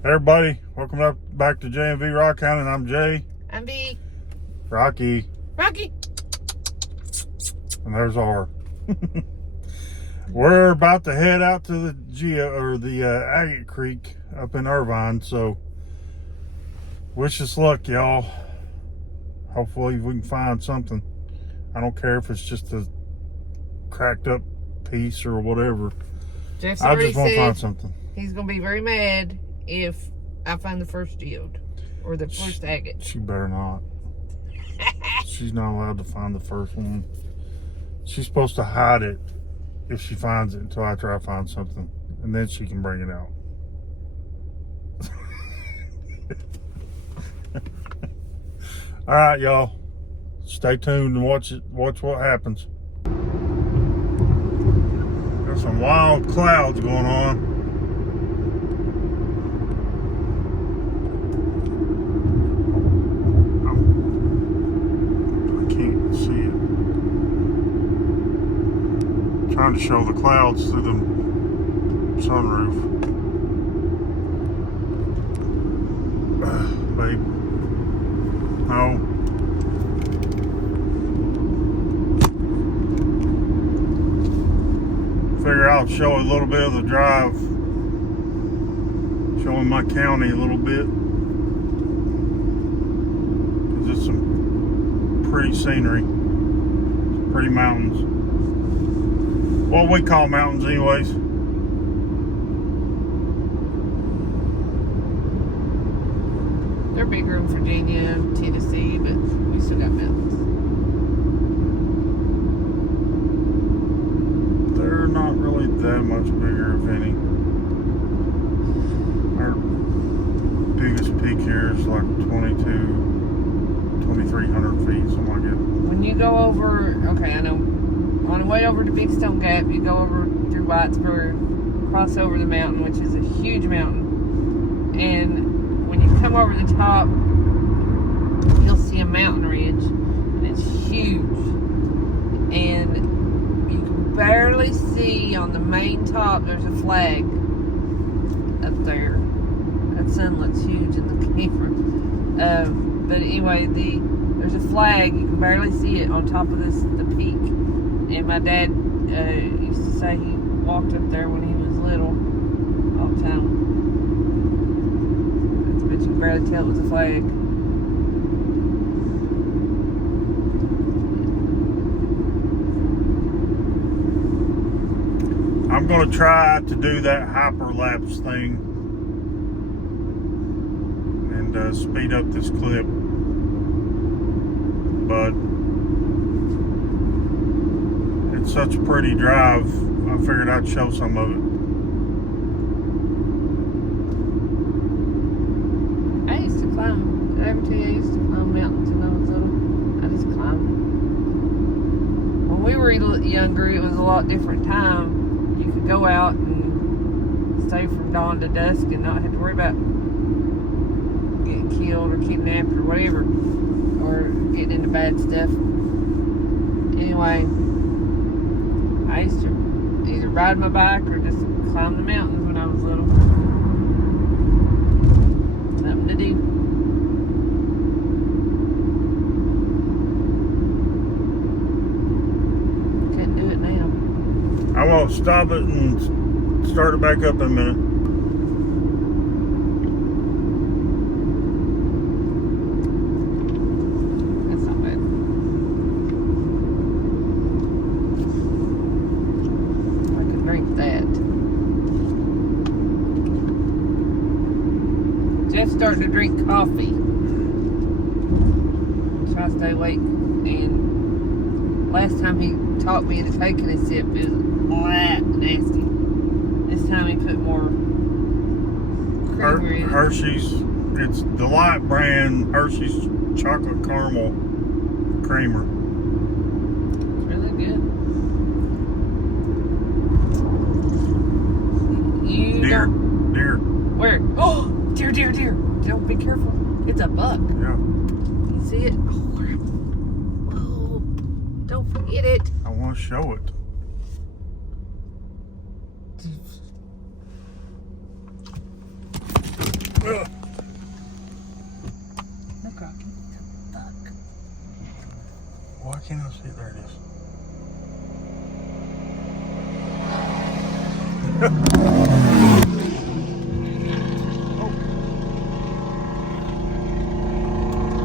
Hey everybody, welcome back to J&V Rock Hound, and I'm Jay. I'm B. Rocky. Rocky. And there's R. We're about to head out to the Agate Creek up in Irvine, so wish us luck, y'all. Hopefully we can find something. I don't care if it's just a cracked up piece or whatever. Jeff's I already just want to said find something. he's going to be very mad if I find the first geode or the first agate. She better not. She's not allowed to find the first one. She's supposed to hide it if she finds it until after I find something, and then she can bring it out. All right, y'all. Stay tuned and watch what happens. There's some wild clouds going on. I can't see it. Trying to show the clouds through the sunroof. Babe. No. Figure I'll show a little bit of the drive. Showing my county a little bit. Because it's some pretty scenery. Some pretty mountains. What we call mountains anyways. They're bigger in Virginia, Tennessee, but we still got mountains. They're not really that much bigger, if any. Our biggest peak here is like 2,300 feet, something like that. When you go over, okay, I know, on the way over to Big Stone Gap, you go over through Whitesburg, cross over the mountain, which is a huge mountain, and when you come over the top, you'll see a mountain ridge, and it's huge, and you can barely see on the main top. There's a flag up there. That sun looks huge in the camera, but anyway, there's a flag. You can barely see it on top of the peak. And my dad used to say he walked up there when he was little all the time. But you can barely tell it was a flag. I'm going to try to do that hyperlapse thing and speed up this clip. But it's such a pretty drive, I figured I'd show some of it. I used to climb. Did I ever tell you I used to climb mountains when I was little? I just climbed. When we were younger, it was a lot different time. You could go out and stay from dawn to dusk and not have to worry about getting killed or kidnapped or whatever, or getting into bad stuff. Anyway, I used to either ride my bike or just climb the mountains when I was little. Something to do. Couldn't do it now. I will stop it and start it back up in a minute. That's not bad. I could drink that. Jeff's starting to drink coffee. Try to stay awake. And last time he taught me to take a sip, it was nasty. This time he put more creamer in it. Hershey's, it's the light brand Hershey's chocolate caramel creamer. It's really good. Deer. Where? Oh, deer. Don't be careful. It's a buck. Yeah. You see it? Oh, whoa. Don't forget it. I want to show it. Look, Rocky. Fuck. Why can't I see it? There it is.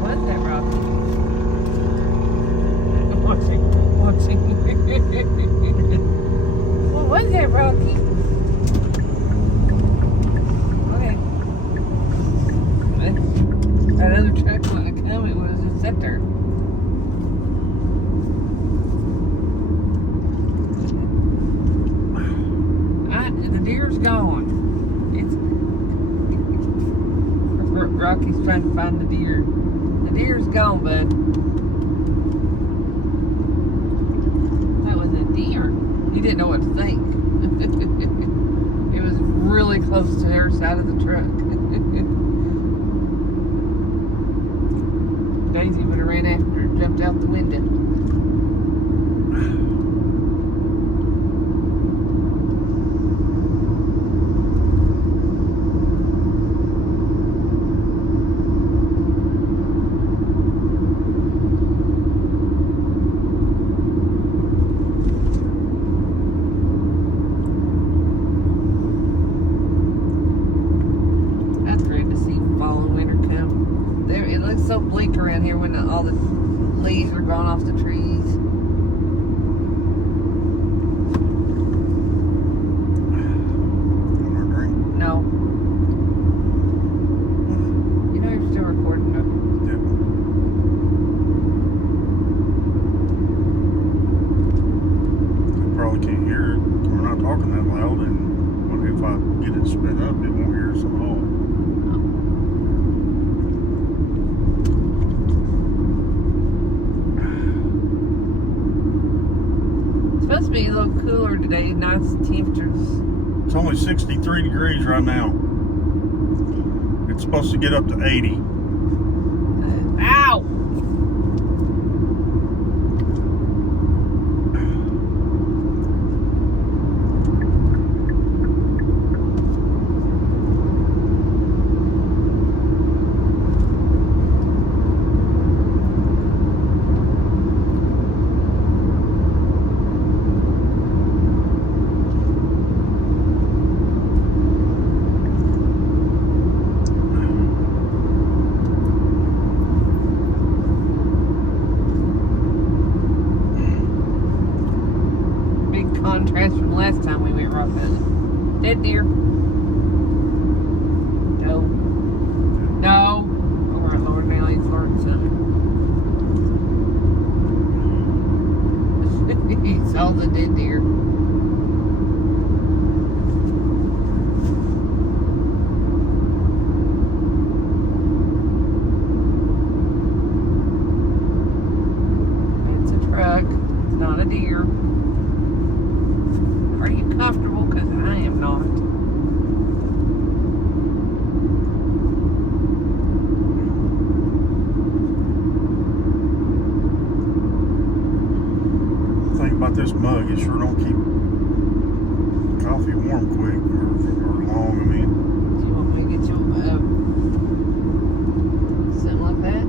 What's that, Rocky? Watching. What was that, Rocky? Okay. That other truck wouldn't have come. It was just sat there. The deer's gone. Rocky's trying to find the deer. The deer's gone, bud. That was a deer. He didn't know what to think. It was really close to their side of the truck. Daisy would have ran after her, jumped out the window. So bleak around here when all the leaves are gone off the trees. No. You know you're still recording, though. Yeah. You probably can't hear it. We're not talking that loud, and if I get it sped up, it won't hear us at all. Supposed to be a little cooler today, nice temperatures. It's only 63 degrees right now. It's supposed to get up to 80. Ow! Contrast from last time we went rock hunting. Dead deer. No. No. Oh, our Lord, now he's learned something. He saw the dead deer. It's a truck. It's not a deer. Are you comfortable? Because I am not. The thing about this mug, it sure don't keep coffee warm quick or long, I mean. Do you want me to get you something like that?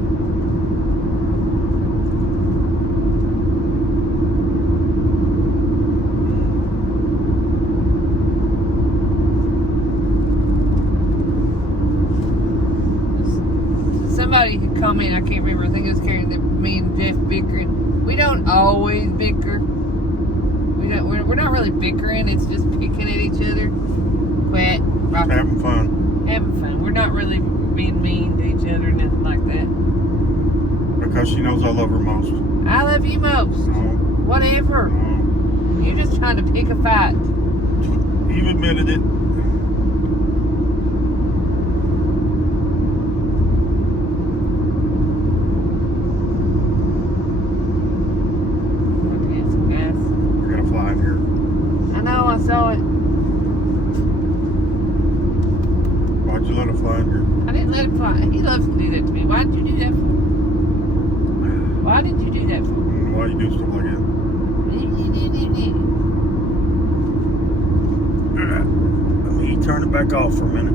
Somebody could comment, I can't remember, I think it was Karen, that me and Jeff bickering. We don't always bicker. We're not really bickering, it's just picking at each other. Quit. Having fun. Having fun. We're not really being mean to each other, nothing like that. Because she knows I love her most. I love you most. Whatever. You're just trying to pick a fight. You've admitted it. I saw it. Why'd you let it fly in here? I didn't let it fly. He loves to do that to me. Why did you do that for? Why did you do that for? Why you do stuff like that? Let me turn it back off for a minute.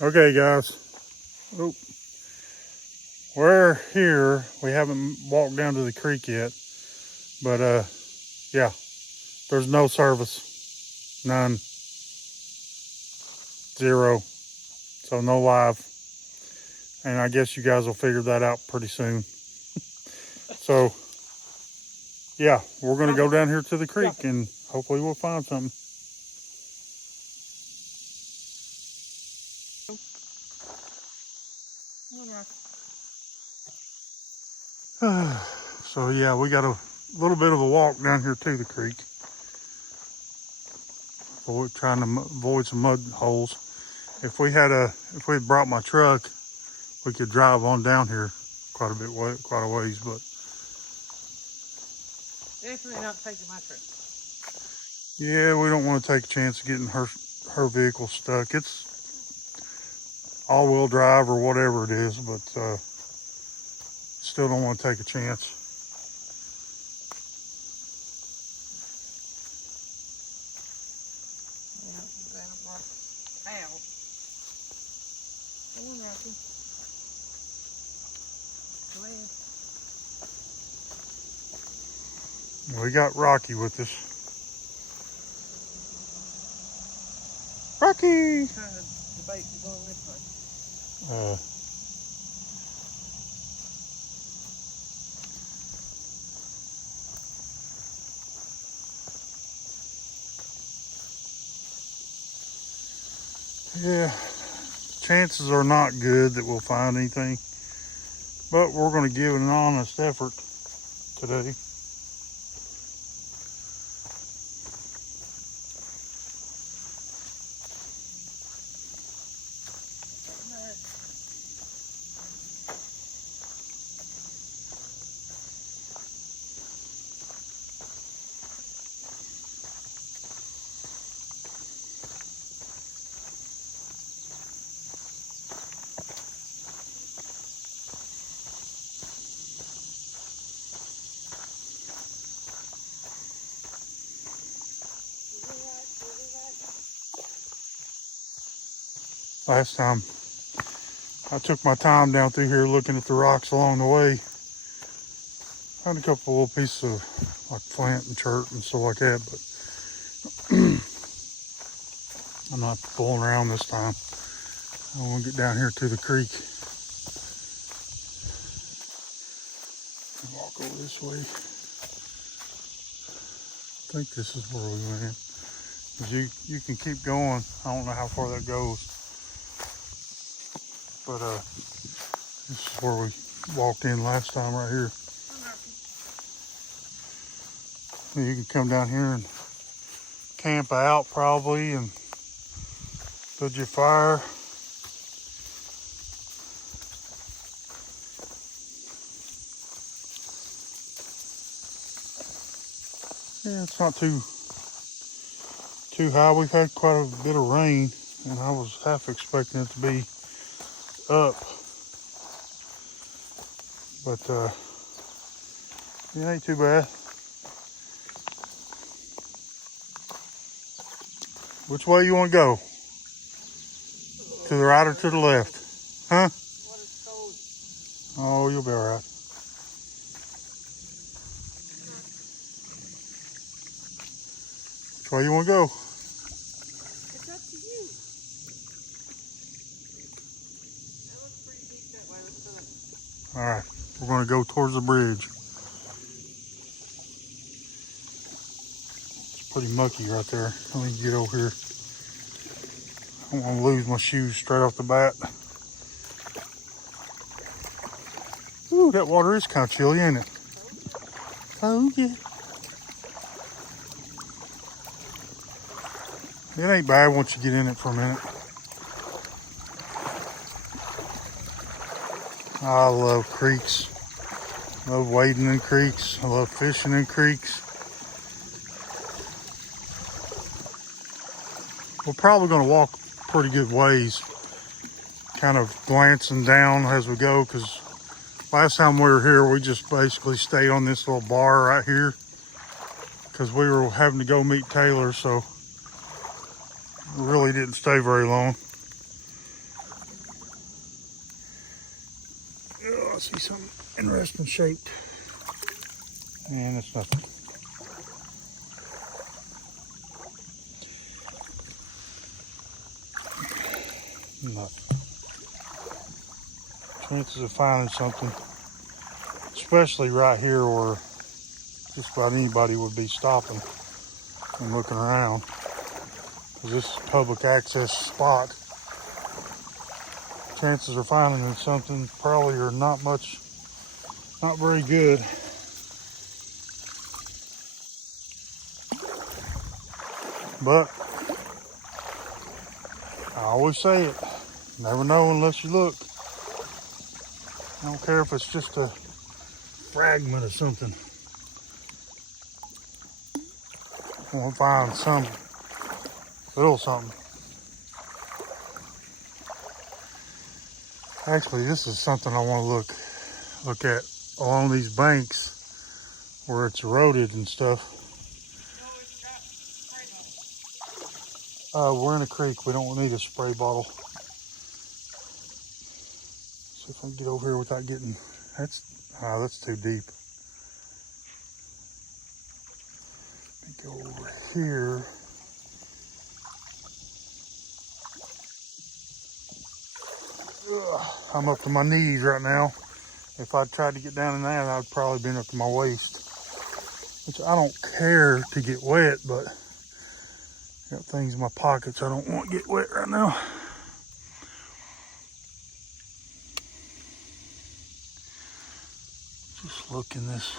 Okay, guys. Oh, we're here. We haven't walked down to the creek yet, but yeah, there's no service, none, zero, so no live. And I guess you guys will figure that out pretty soon. So yeah, we're gonna go down here to the creek and hopefully we'll find something. So yeah, we got a little bit of a walk down here to the creek. We're trying to avoid some mud holes. If we had brought my truck, we could drive on down here quite a ways, but Definitely not taking my truck. yeah, we don't want to take a chance of getting her vehicle stuck. It's all-wheel drive or whatever it is, but still don't want to take a chance. Come on, Rocky. Go ahead. We got Rocky with us. Rocky! I'm trying to debate going this way. Yeah, chances are not good that we'll find anything, but we're going to give it an honest effort today. Last time I took my time down through here looking at the rocks along the way. Found a couple little pieces of like flint and chert and stuff like that, but I'm not fooling around this time. I want to get down here to the creek. Walk over this way. I think this is where we went. You can keep going. I don't know how far that goes. But this is where we walked in last time right here. You can come down here and camp out probably and build your fire. Yeah, it's not too high. We've had quite a bit of rain and I was half expecting it to be up. But it ain't too bad. Which way you want to go? To the right or to the left? Huh? Water's cold. Oh, you'll be all right. Which way you want to go? It's up to you. That looks pretty deep that way. Let's do it. All right, we're going to go towards the bridge. It's pretty mucky right there. Let me get over here. I don't want to lose my shoes straight off the bat. Ooh, that water is kind of chilly, ain't it? Oh, yeah. It ain't bad once you get in it for a minute. I love creeks. I love wading in creeks. I love fishing in creeks. We're probably going to walk pretty good ways, kind of glancing down as we go, because last time we were here, we just basically stayed on this little bar right here because we were having to go meet Taylor, so we really didn't stay very long. I see something interesting shaped. And it's nothing. Nothing. Chances of finding something, especially right here where just about anybody would be stopping and looking around, because this is a public access spot. Chances of finding something probably are not very good. But I always say it, never know unless you look. I don't care if it's just a fragment of something. I want to find some little something. Actually, this is something I want to look at along these banks where it's eroded and stuff. We're in a creek. We don't need a spray bottle. See if I can get over here without getting. That's too deep. Let me go over here. Ugh, I'm up to my knees right now. If I tried to get down in that, I'd probably been up to my waist. Which I don't care to get wet, but I got things in my pockets I don't want to get wet right now. Just look in this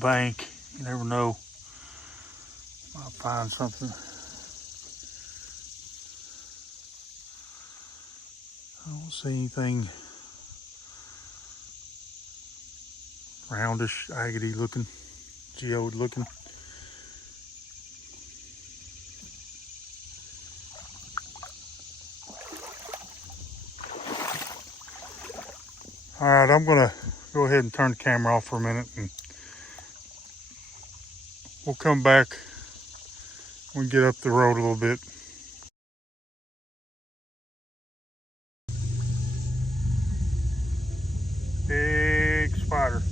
bank. You never know. I'll find something. I don't see anything roundish, agate looking, geode looking. All right, I'm gonna go ahead and turn the camera off for a minute, and we'll come back when we get up the road a little bit. Big spider.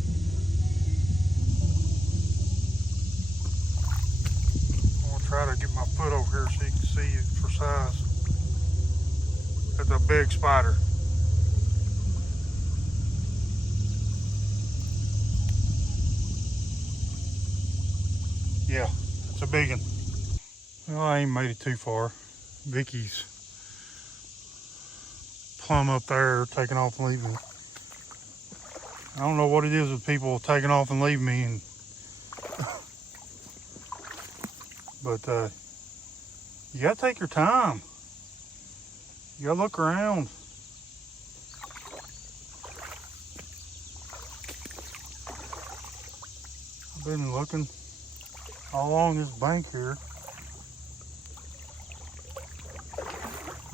I'm gonna try to get my foot over here so you can see it for size. That's a big spider. Yeah, it's a big one. Well, I ain't made it too far. Vicky's plumb up there taking off and leaving me. I don't know what it is with people taking off and leaving me, but you gotta take your time. You gotta look around. I've been looking all along this bank here.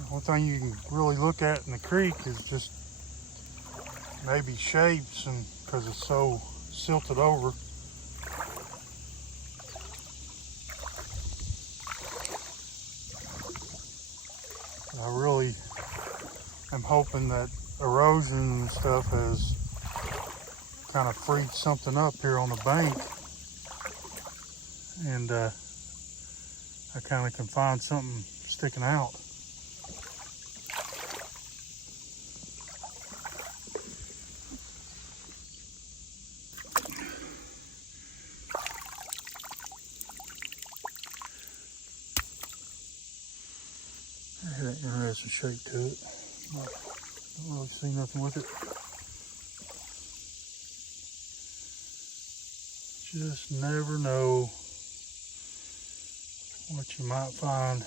One thing you can really look at in the creek is just maybe shapes, and because it's so silted over. I really am hoping that erosion and stuff has kind of freed something up here on the bank, and I kind of can find something sticking out. It had an interesting shape to it. Don't really see nothing with it. Just never know what you might find.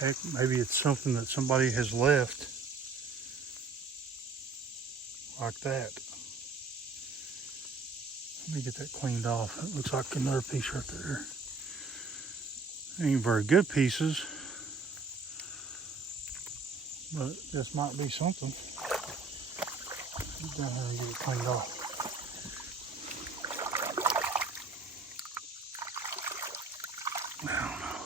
Heck, maybe it's something that somebody has left like that. Let me get that cleaned off. It looks like another piece right there. Ain't very good pieces, but this might be something. Get down here and get it cleaned off. I don't know.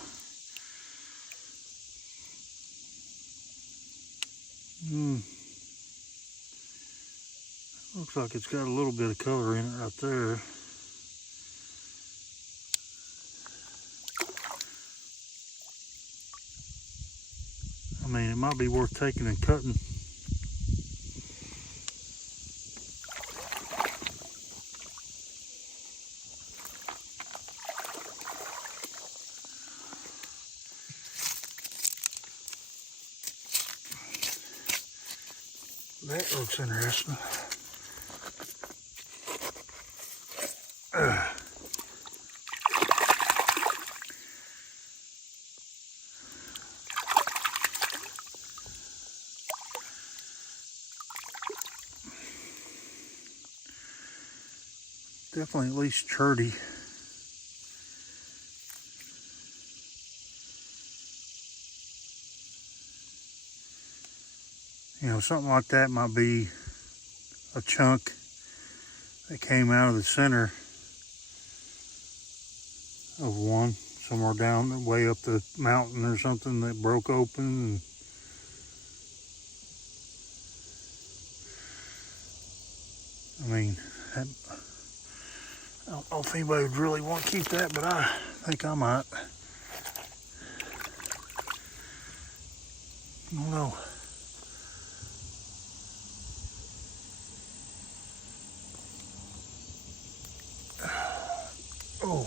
Looks like it's got a little bit of color in it right there. I mean, it might be worth taking and cutting. That looks interesting. Definitely at least churty. You know, something like that might be a chunk that came out of the center of one, somewhere down way up the mountain or something that broke open. And I mean, I don't know if anybody would really want to keep that, but I think I might. I don't know. Oh.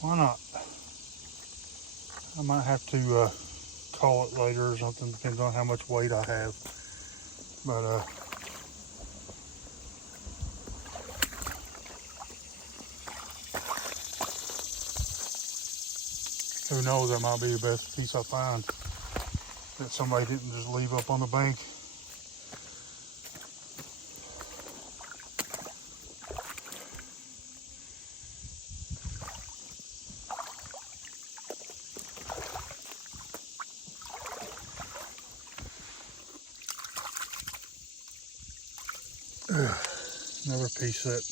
Why not? I might have to call it later or something, depends on how much weight I have. But who knows, that might be the best piece I find that somebody didn't just leave up on the bank. Another piece that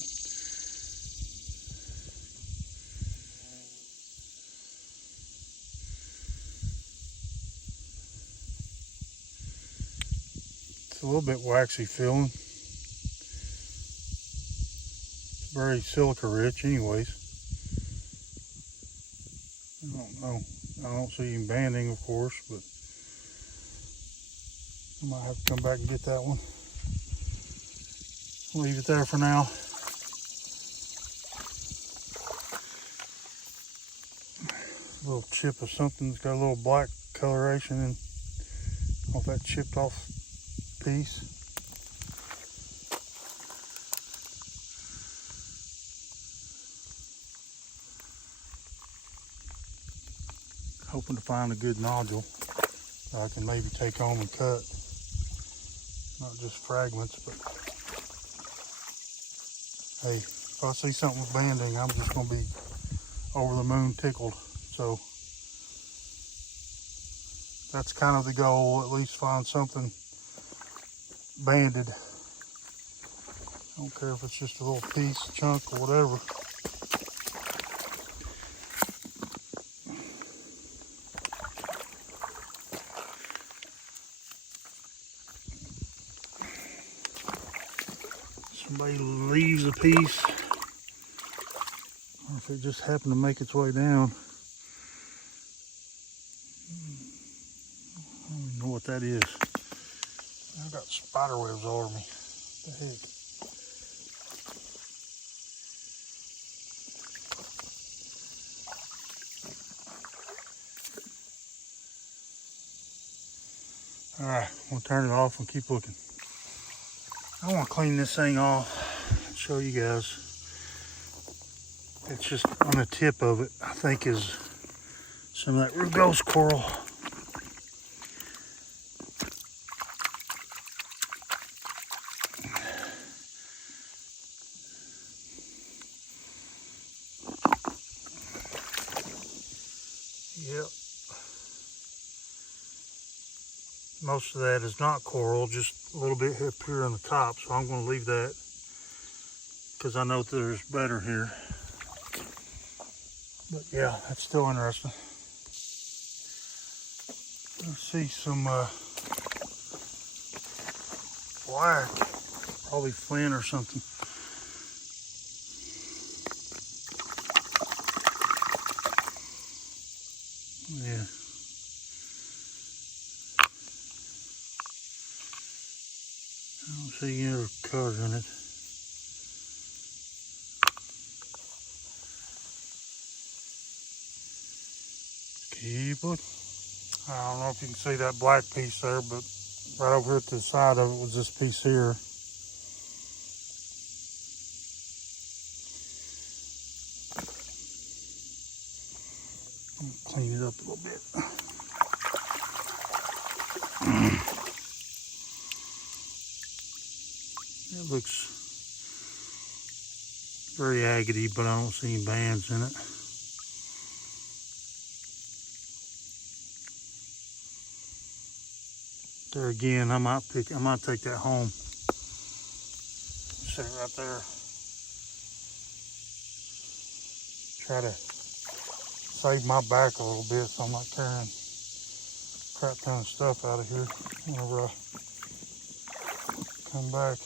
it's a little bit waxy feeling. It's very silica rich anyways. I don't know. I don't see him banding, of course, but I might have to come back and get that one. Leave it there for now. A little chip of something that's got a little black coloration off that chipped off piece. Hoping to find a good nodule that I can maybe take home and cut. Not just fragments, but hey, if I see something with banding, I'm just going to be over the moon tickled. So that's kind of the goal, at least find something banded. I don't care if it's just a little piece, chunk, or whatever. Somebody leaves a piece, or if it just happened to make its way down. I don't even know what that is. I've got spider webs all over me. What the heck? All right, I'm gonna turn it off and keep looking. I want to clean this thing off and show you guys. It's just on the tip of it, I think, is some of that rugose coral. Yep. Most of that is not coral, just a little bit up here on the top, so I'm going to leave that. because I know there's better here. But yeah, that's still interesting. I see some black, probably flint or something. Yeah. I don't see any other colors in it. Keep looking. I don't know if you can see that black piece there, but right over here at the side of it was this piece here. Clean it up a little bit. It looks very agate-y, but I don't see any bands in it. There again, I might take that home. Set it right there. Try to save my back a little bit so I'm not carrying crap ton of stuff out of here whenever I come back.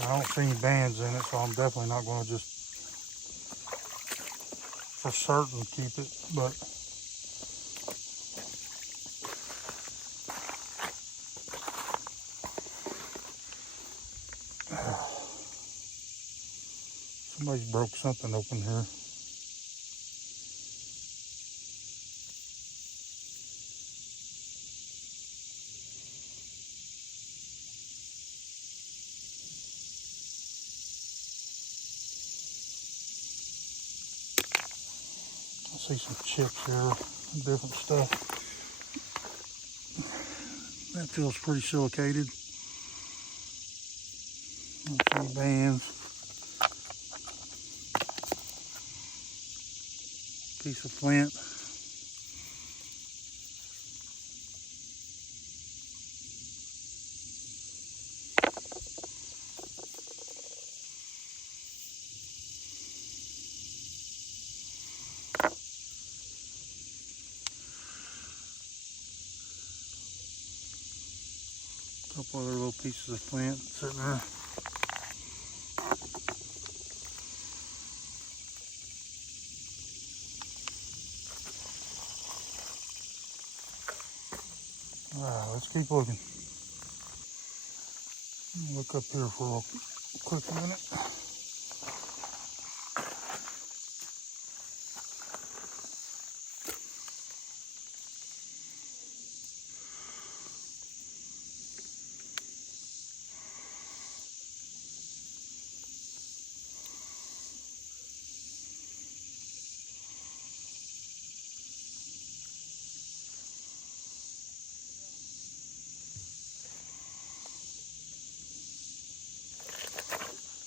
I don't see any bands in it, so I'm definitely not going to just for certain keep it, but somebody's broke something open here. I see some chips here, different stuff. That feels pretty silicated. I don't see bands. Piece of flint. A couple other little pieces of flint sitting there. Alright, let's keep looking. Look up here for a quick minute.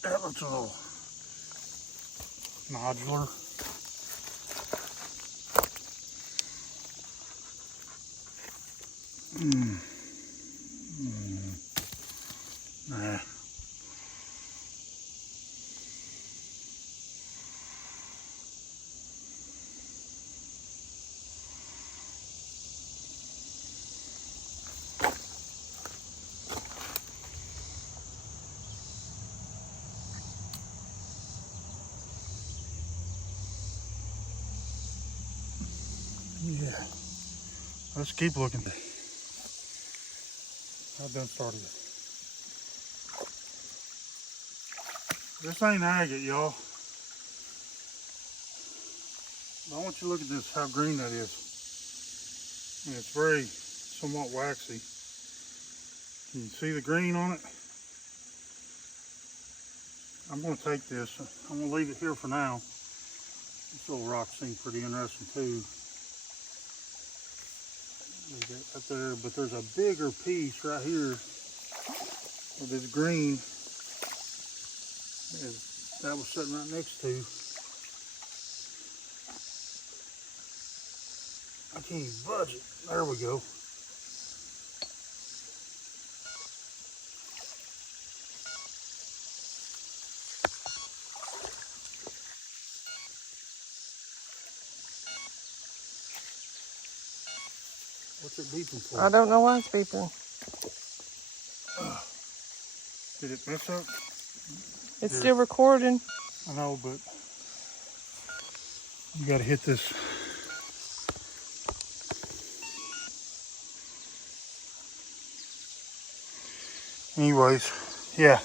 That looks a little nodular. Nah. Yeah. Let's keep looking. I've done started it. This ain't agate, y'all. I want you to look at this, how green that is. And it's very somewhat waxy. Can you see the green on it? I'm going to take this. I'm going to leave it here for now. This little rock seems pretty interesting too. Leave that right there, but there's a bigger piece right here of this green that was sitting right next to. I can't even budge it. There we go. What's it beeping for? I don't know why it's beeping. Did it mess up? It's still recording. I know, but you gotta hit this. Anyways, yeah.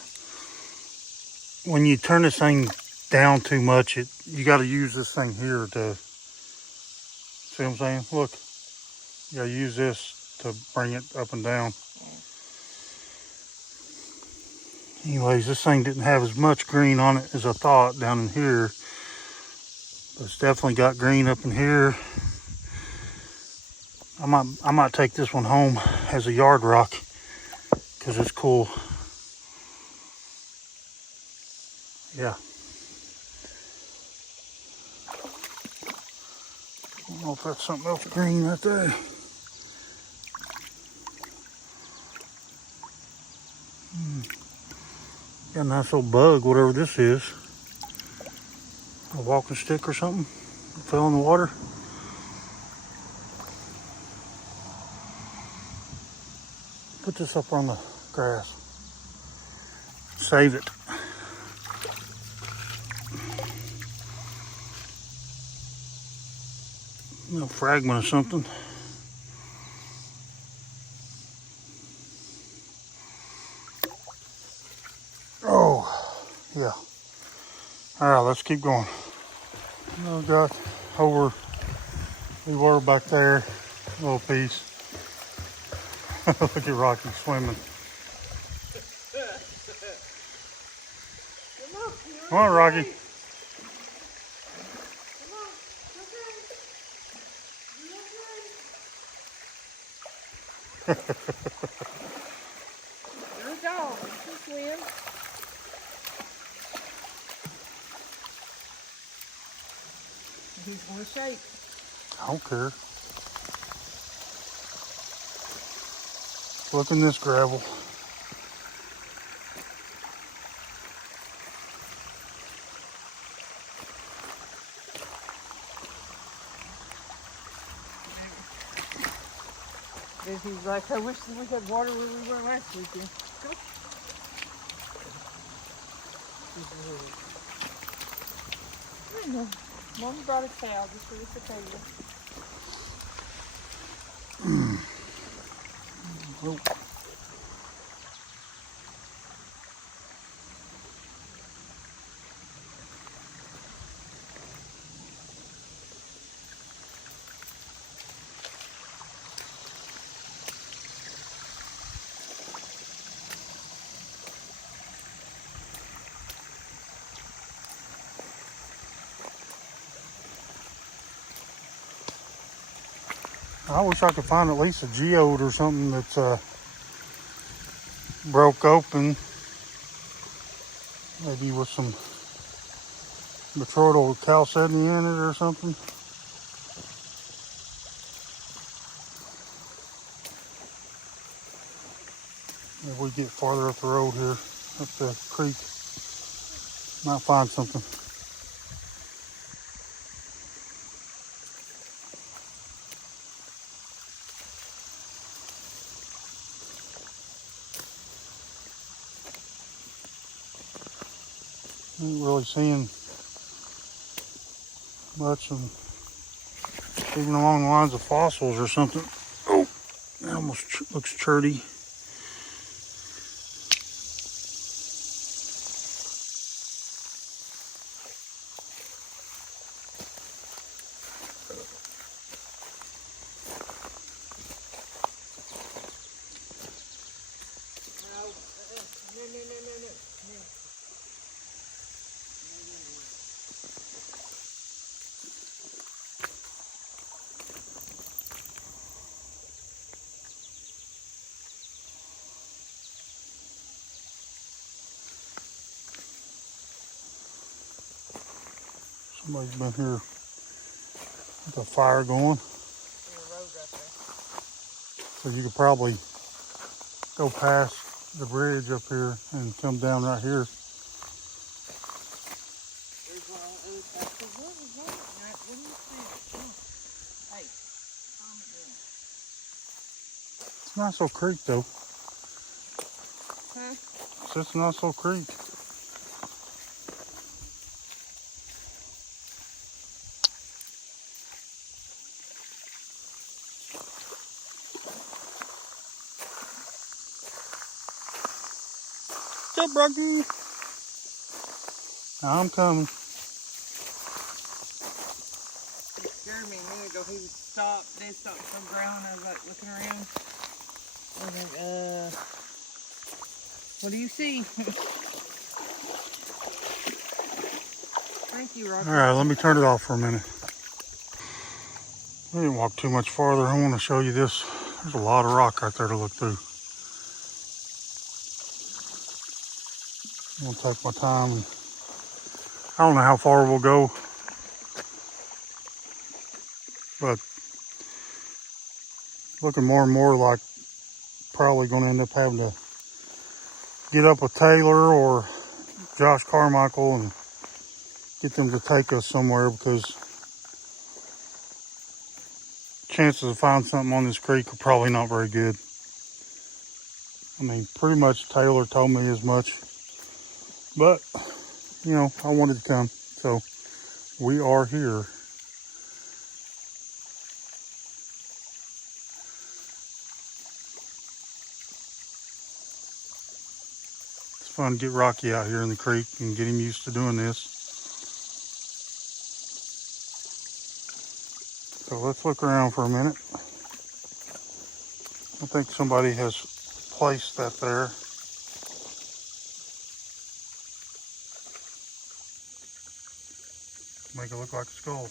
When you turn this thing down too much, you gotta use this thing here to, see what I'm saying? Look, you gotta use this to bring it up and down. Anyways, this thing didn't have as much green on it as I thought down in here. But it's definitely got green up in here. I might take this one home as a yard rock because it's cool. Yeah. I don't know if that's something else green right there. Got a nice little bug, whatever this is. A walking stick or something. It fell in the water. Put this up on the grass. Save it. A little fragment of something. Oh, yeah. All right, let's keep going. We got over the water back there, a little piece. Look at Rocky swimming. Come on, Rocky. You're a dog. You can swim. He's going to shake. I don't care. Look in this gravel. He's like, I wish we had water where we were last weekend. Go. I know. Mommy brought a towel just for this occasion. Oh. I wish I could find at least a geode or something that's broke open. Maybe with some Detroit chalcedony in it or something. If we get farther up the road here, up the creek, might find something. Ain't really seeing much, and even along the lines of fossils or something. Oh, that almost looks churty. Somebody's been here with a fire going. So you could probably go past the bridge up here and come down right here. It's not so creek though. Huh? It's just not so creek. What's up, Rocky? I'm coming. It scared me a minute ago. He stopped, dead stopped from growling. I was like looking around. I was like, what do you see? Thank you, Rocky. All right, let me turn it off for a minute. We didn't walk too much farther. I want to show you this. There's a lot of rock right there to look through. I'm gonna take my time. I don't know how far we'll go, but looking more and more like probably gonna end up having to get up with Taylor or Josh Carmichael and get them to take us somewhere, because chances of finding something on this creek are probably not very good. I mean, pretty much Taylor told me as much, but you know, I wanted to come, so we are here. It's fun to get Rocky out here in the creek and get him used to doing this. So let's look around for a minute. I think somebody has placed that there. Make it look like a skull.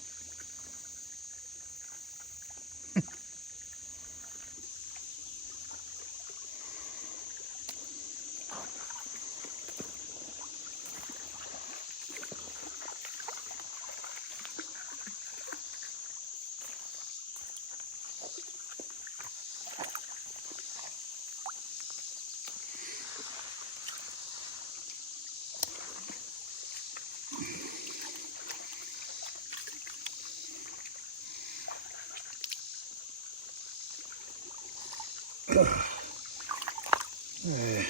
Yeah.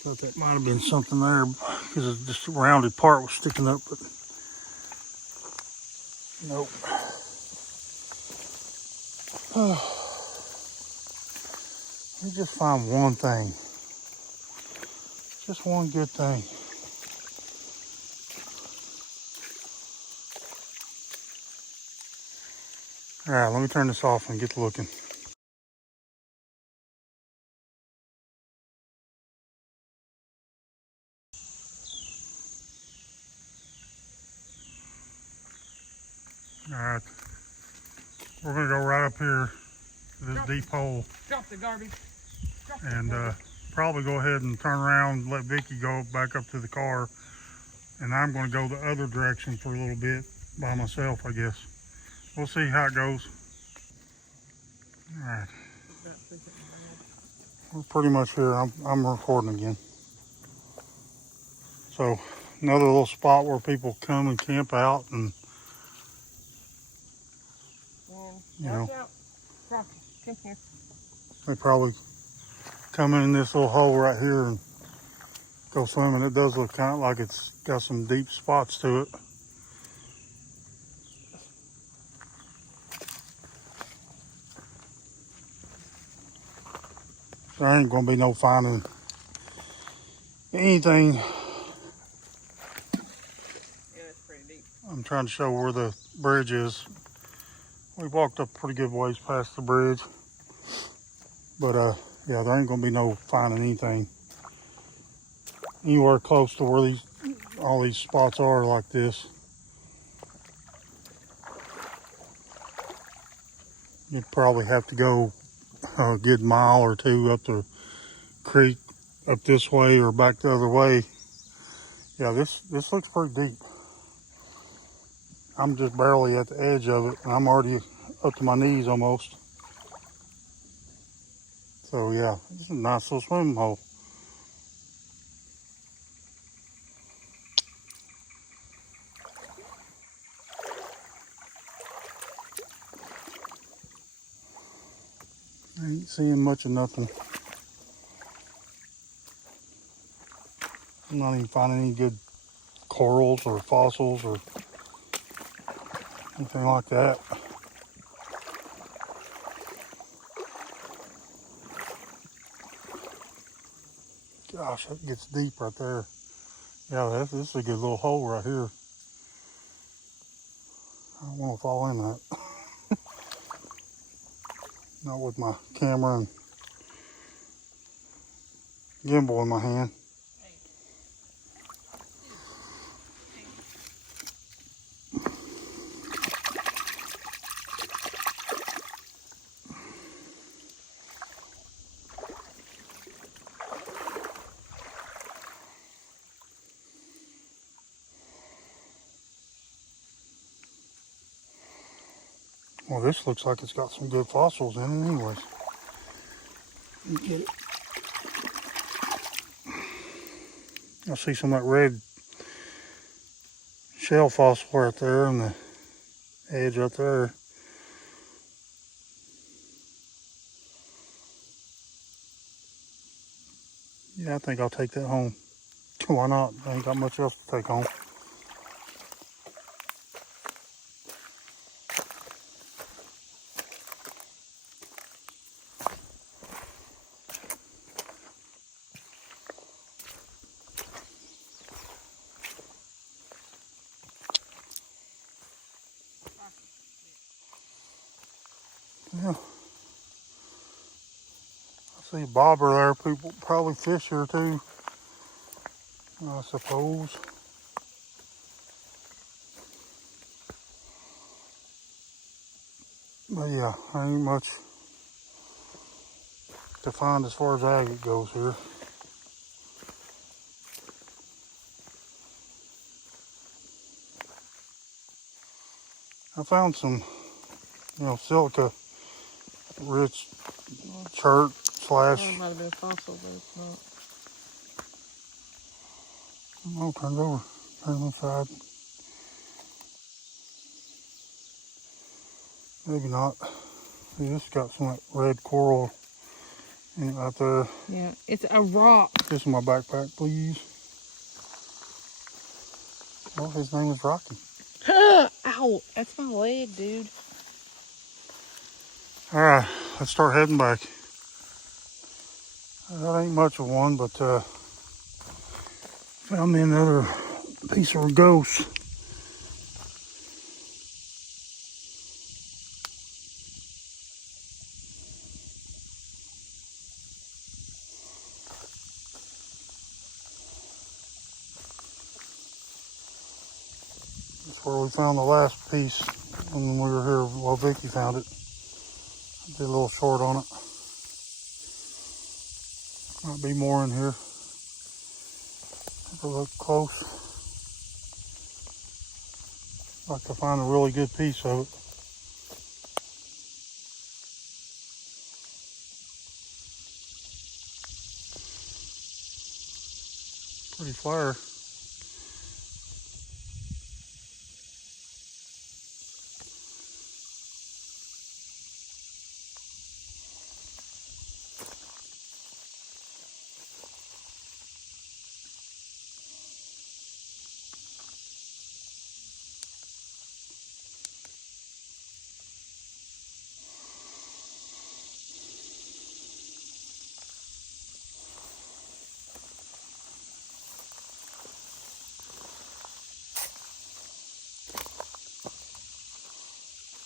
Thought that might have been something there because just a rounded part was sticking up, but nope. Let me just find one thing. Just one good thing. All right, let me turn this off and get to looking. All right, we're gonna go right up here to this deep hole Drop the garbage. Drop the and garbage. probably go ahead and turn around and let Vicky go back up to the car. And I'm gonna go the other direction for a little bit by myself, I guess. We'll see how it goes. All right, we're pretty much here. I'm recording again. So another little spot where people come and camp out, and you know, Watch out. Rocky, come here. they probably come in this little hole right here and go swimming. It does look kind of like it's got some deep spots to it. There ain't gonna be no finding anything. Yeah, it's pretty deep. I'm trying to show where the bridge is. We walked up pretty good ways past the bridge, but yeah, there ain't gonna be no finding anything anywhere close to where all these spots are like this. You'd probably have to go a good mile or two up the creek, up this way or back the other way. Yeah, this looks pretty deep. I'm just barely at the edge of it, and I'm already up to my knees almost. So yeah, this is a nice little swimming hole. I ain't seeing much of nothing. I'm not even finding any good corals or fossils or anything like that. Gosh, that gets deep right there. Yeah, this is a good little hole right here. I don't want to fall in that. Not with my camera and gimbal in my hand. Well, this looks like it's got some good fossils in it anyways. Let me get it. I see some of that red shell fossil right there on the edge right there. Yeah, I think I'll take that home. Why not? I ain't got much else to take home. Yeah. I see a bobber there. People probably fish here too, I suppose. But yeah, there ain't much to find as far as agate goes here. I found some, silica rich chert slash. Well, it might have been a fossil, but it's not. Oh, turn it over. Turn it inside. Maybe not. See, this got some red coral in it right there. Yeah, it's a rock. This is my backpack, please. Oh, his name is Rocky. Ow, that's my leg, dude. All right, let's start heading back. That ain't much of one, but found me another piece of ghost. That's where we found the last piece when we were here. Well, Vicky found it. I did a little short on it. Might be more in here. Take a look close. Like to find a really good piece of it. Pretty flare.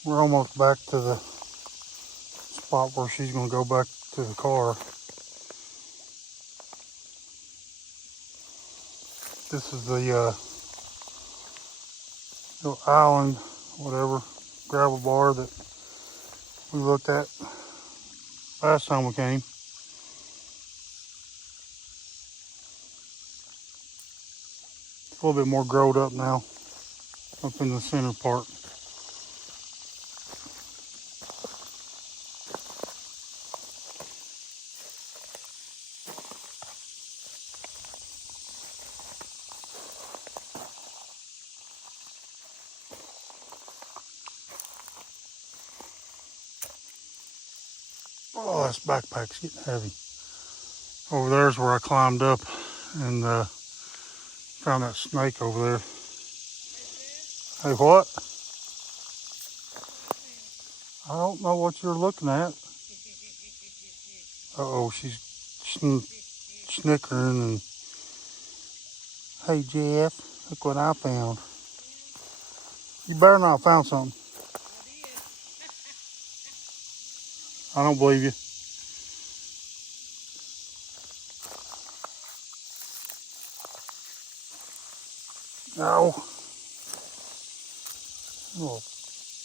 We're almost back to the spot where she's going to go back to the car. This is the little island, whatever, gravel bar that we looked at last time we came. It's a little bit more growed up now, up in the center part. Oh, this backpack's getting heavy. Over there's where I climbed up and found that snake over there. Hey, what? I don't know what you're looking at. Uh-oh, she's snickering and... Hey, Jeff, look what I found. You better not have found something. I don't believe you. No. Little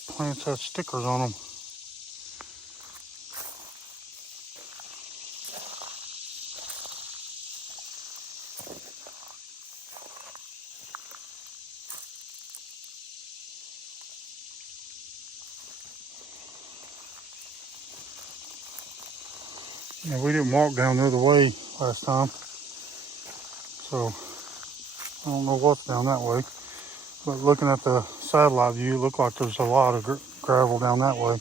plants have stickers on them. Yeah, we didn't walk down the other way last time, so I don't know what's down that way. But looking at the satellite view, it looked like there's a lot of gravel down that way.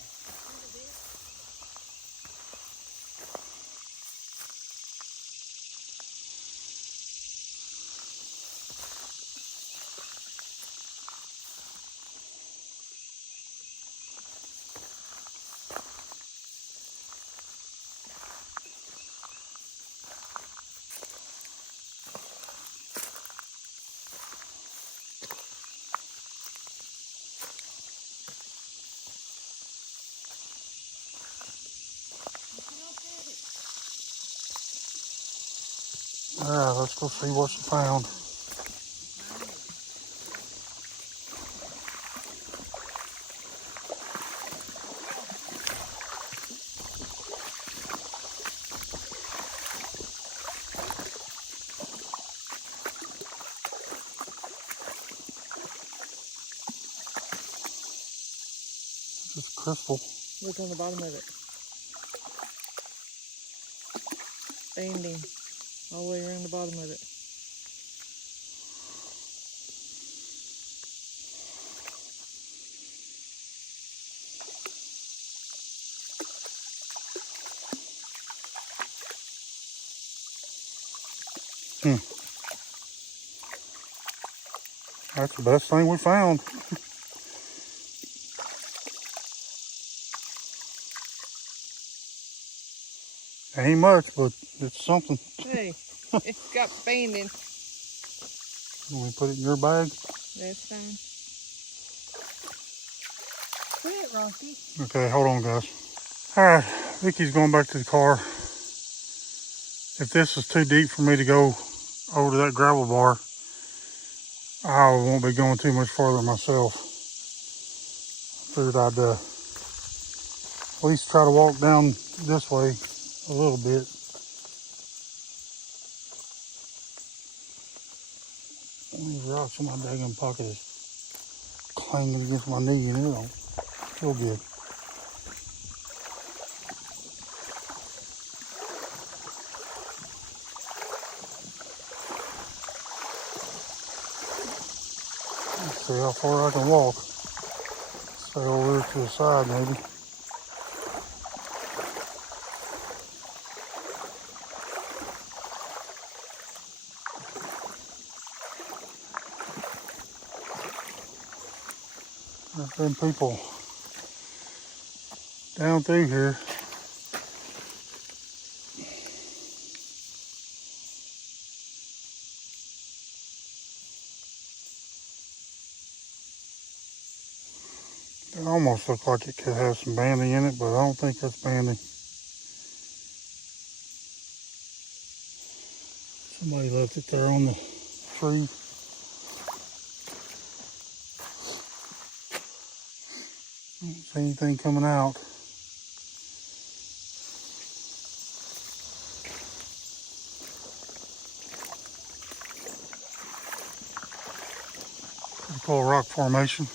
All right, let's go see what's found. Just crystal. Look on the bottom of it. Banding all the way around the bottom of it. That's the best thing we found. Ain't much, but it's something. Hey, it's got banding. Can we put it in your bag? That's fine. Quit, Rocky. Okay, hold on, guys. All right, Vicky's going back to the car. If this is too deep for me to go over to that gravel bar, I won't be going too much farther myself. Figured I'd at least try to walk down this way a little bit. These rocks in my daggone pocket is clanging against my knee and it don't feel good. Let's see how far I can walk. Stay over here to the side maybe. There's been people down through here. It almost looks like it could have some banding in it, but I don't think that's banding. Somebody left it there on the tree. I don't see anything coming out. Pretty cool rock formation.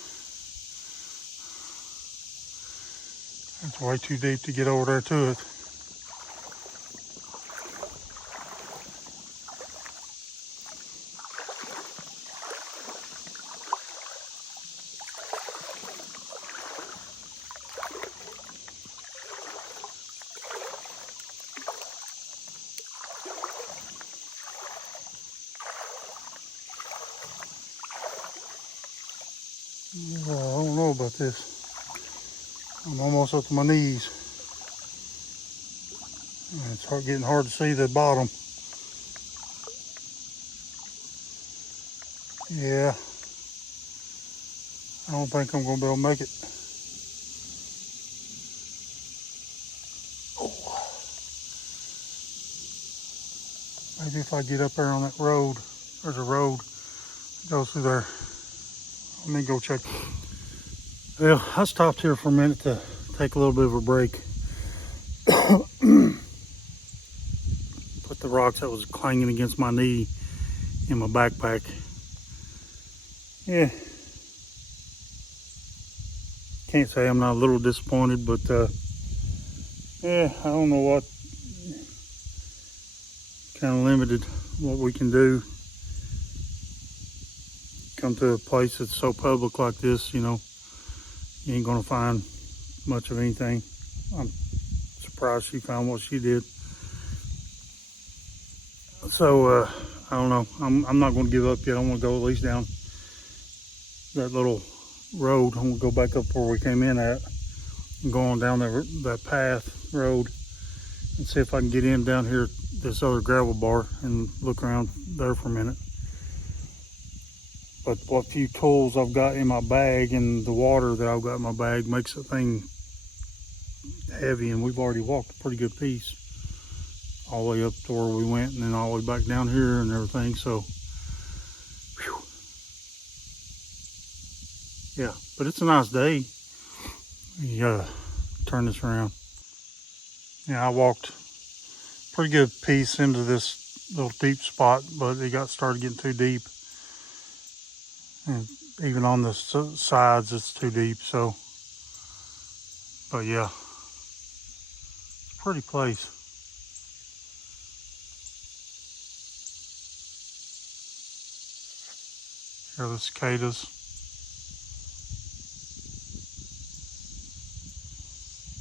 It's way too deep to get over there to it. I don't know about this. I'm almost up to my knees. It's getting hard to see the bottom. Yeah, I don't think I'm gonna be able to make it. Oh, maybe if I get up there on that road, there's a road that goes through there. Let me go check. Well, I stopped here for a minute to take a little bit of a break. Put the rocks that was clanging against my knee in my backpack. Yeah, can't say I'm not a little disappointed, but yeah, I don't know what, kind of limited what we can do. Come to a place that's so public like this, you know, you ain't gonna find much of anything. I'm surprised she found what she did. So I don't know. I'm not gonna give up yet. I'm gonna go at least down that little road. I'm gonna go back up where we came in at and go on down that path road and see if I can get in down here this other gravel bar and look around there for a minute. But what few tools I've got in my bag and the water that I've got in my bag makes the thing heavy, and we've already walked a pretty good piece all the way up to where we went and then all the way back down here and everything. So whew. Yeah, but it's a nice day. You gotta turn this around. Yeah, I walked a pretty good piece into this little deep spot, but it got started getting too deep. And even on the sides, it's too deep. So, but yeah, it's a pretty place. Here are the cicadas.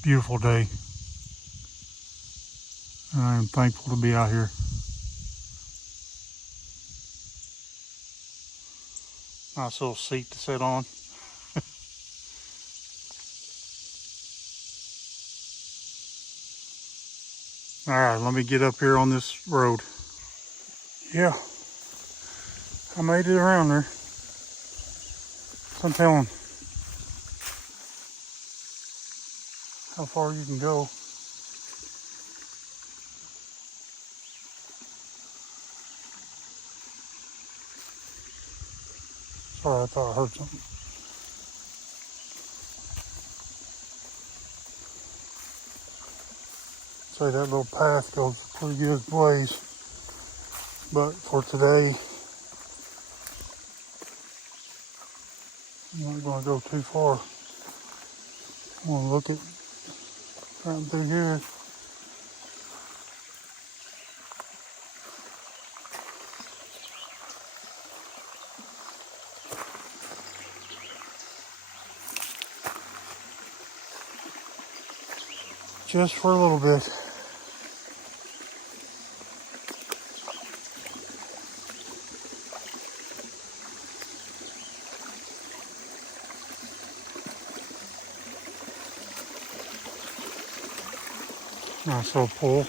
Beautiful day. And I am thankful to be out here. Nice little seat to sit on. All right, let me get up here on this road. Yeah, I made it around there. So I'm telling how far you can go. Sorry, I thought I heard something. Say that little path goes a pretty good ways. But for today, I'm not going to go too far. I want to look at right through here. Just for a little bit. Nice little pool.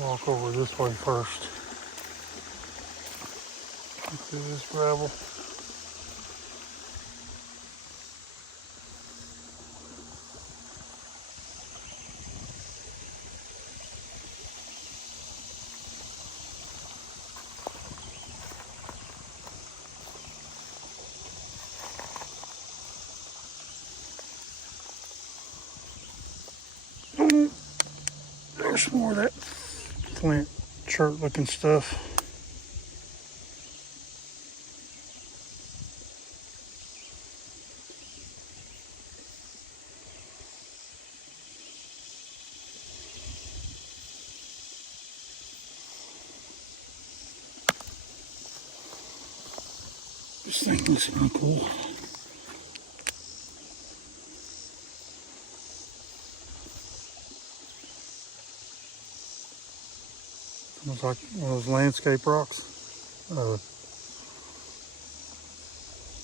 Walk over this way first. Get through this gravel. there's more of that flint chert looking stuff. This thing looks kind of cool. Looks like one of those landscape rocks.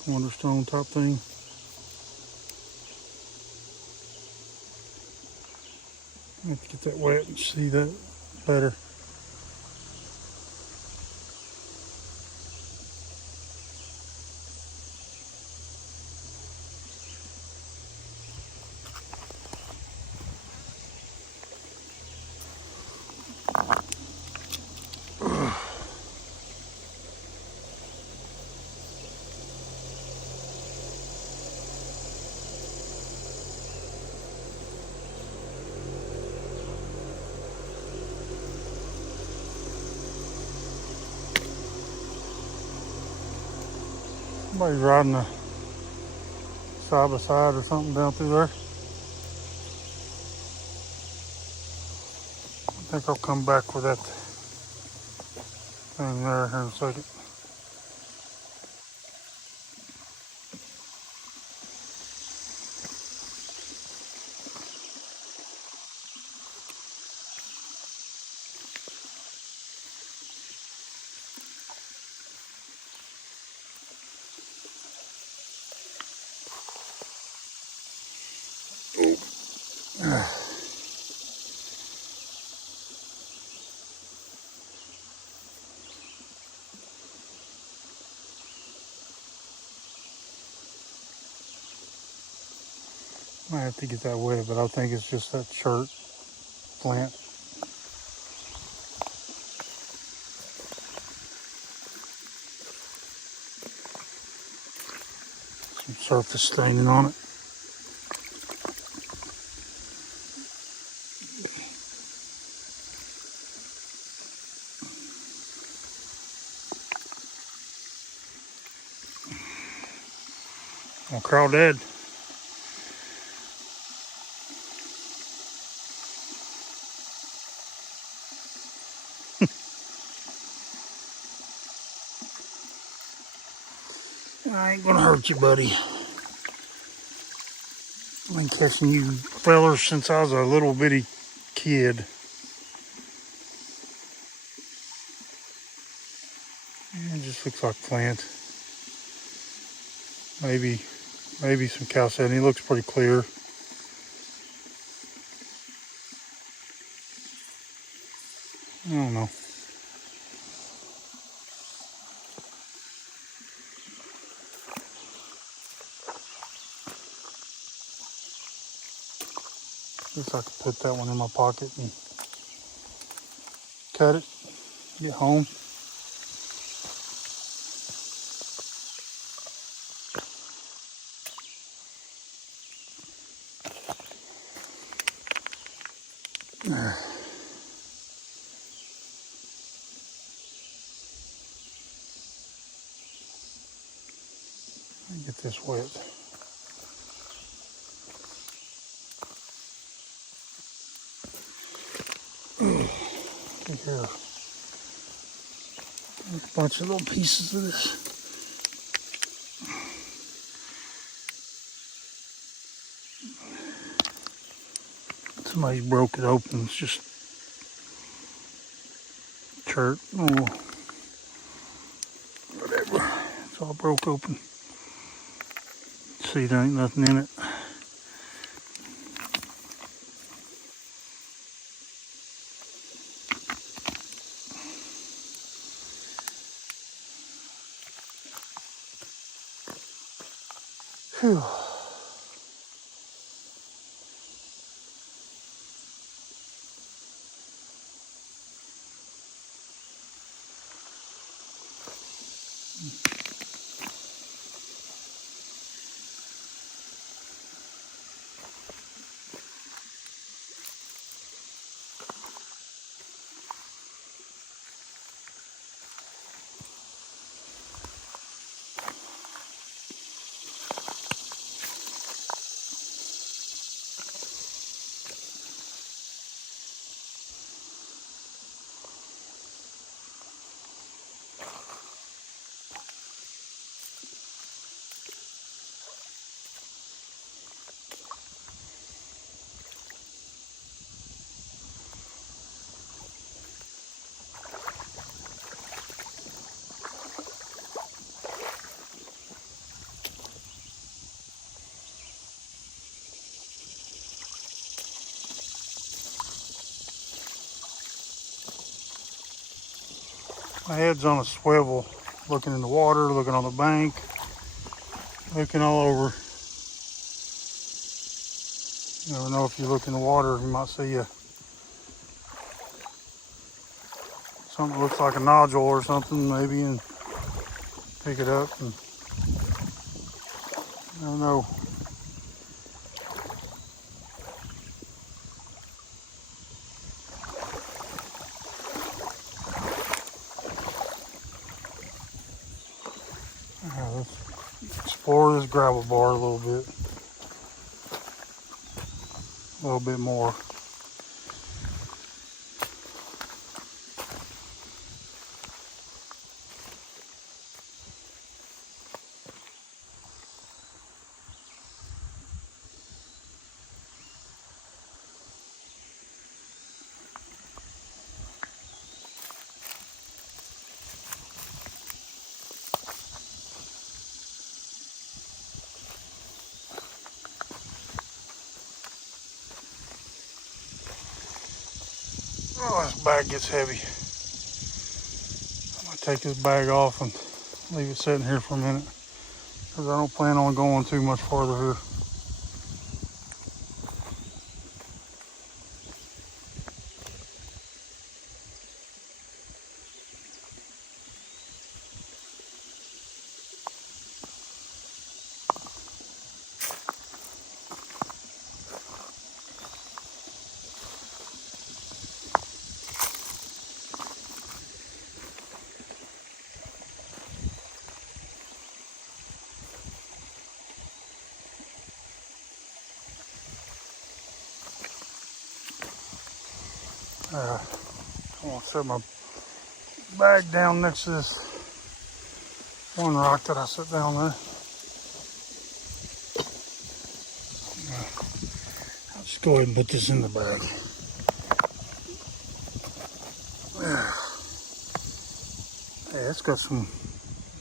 Wonderstone type thing. I have to get that wet and see that better. Somebody's riding a side by side or something down through there. I think I'll come back with that thing there in a second. I have to get that wet, but I think it's just that chert plant. Some surface staining on it. Oh, crawdad. I ain't gonna hurt you, buddy. I've been catching you fellers since I was a little bitty kid. It just looks like plant. Maybe some calcite. He looks pretty clear. I don't know. Guess I could put that one in my pocket and cut it, get home. There. Get this wet. Look here. There's a bunch of little pieces of this. Somebody broke it open. It's just chert. Oh, whatever. It's all broke open. See, there ain't nothing in it. Phew. My head's on a swivel, looking in the water, looking on the bank, looking all over. You never know, if you look in the water, you might see something that looks like a nodule or something, maybe, and pick it up. And I don't know. Let's explore this gravel bar a little bit more. Oh, this bag gets heavy. I'm gonna take this bag off and leave it sitting here for a minute, because I don't plan on going too much farther here. I'm gonna set my bag down next to this one rock that I set down there. I'll just go ahead and put this in the bag. Yeah, it's got some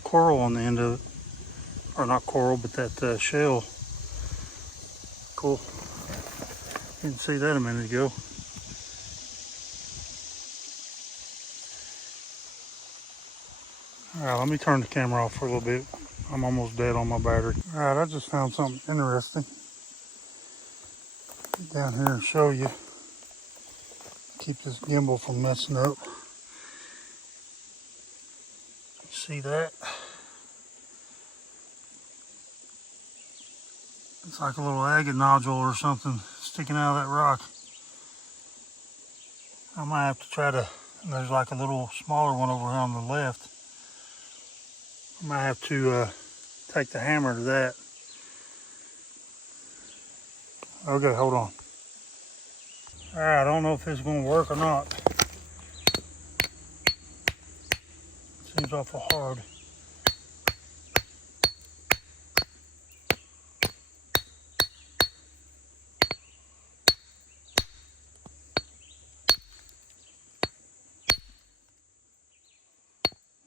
coral on the end of it. Or not coral, but that shell. Cool. Didn't see that a minute ago. Alright, let me turn the camera off for a little bit. I'm almost dead on my battery. Alright, I just found something interesting. Get down here and show you. Keep this gimbal from messing up. See that? It's like a little agate nodule or something sticking out of that rock. I might have to try to, there's like a little smaller one over here on the left. I might have to take the hammer to that. Okay, hold on. Alright, I don't know if this is going to work or not. Seems awful hard.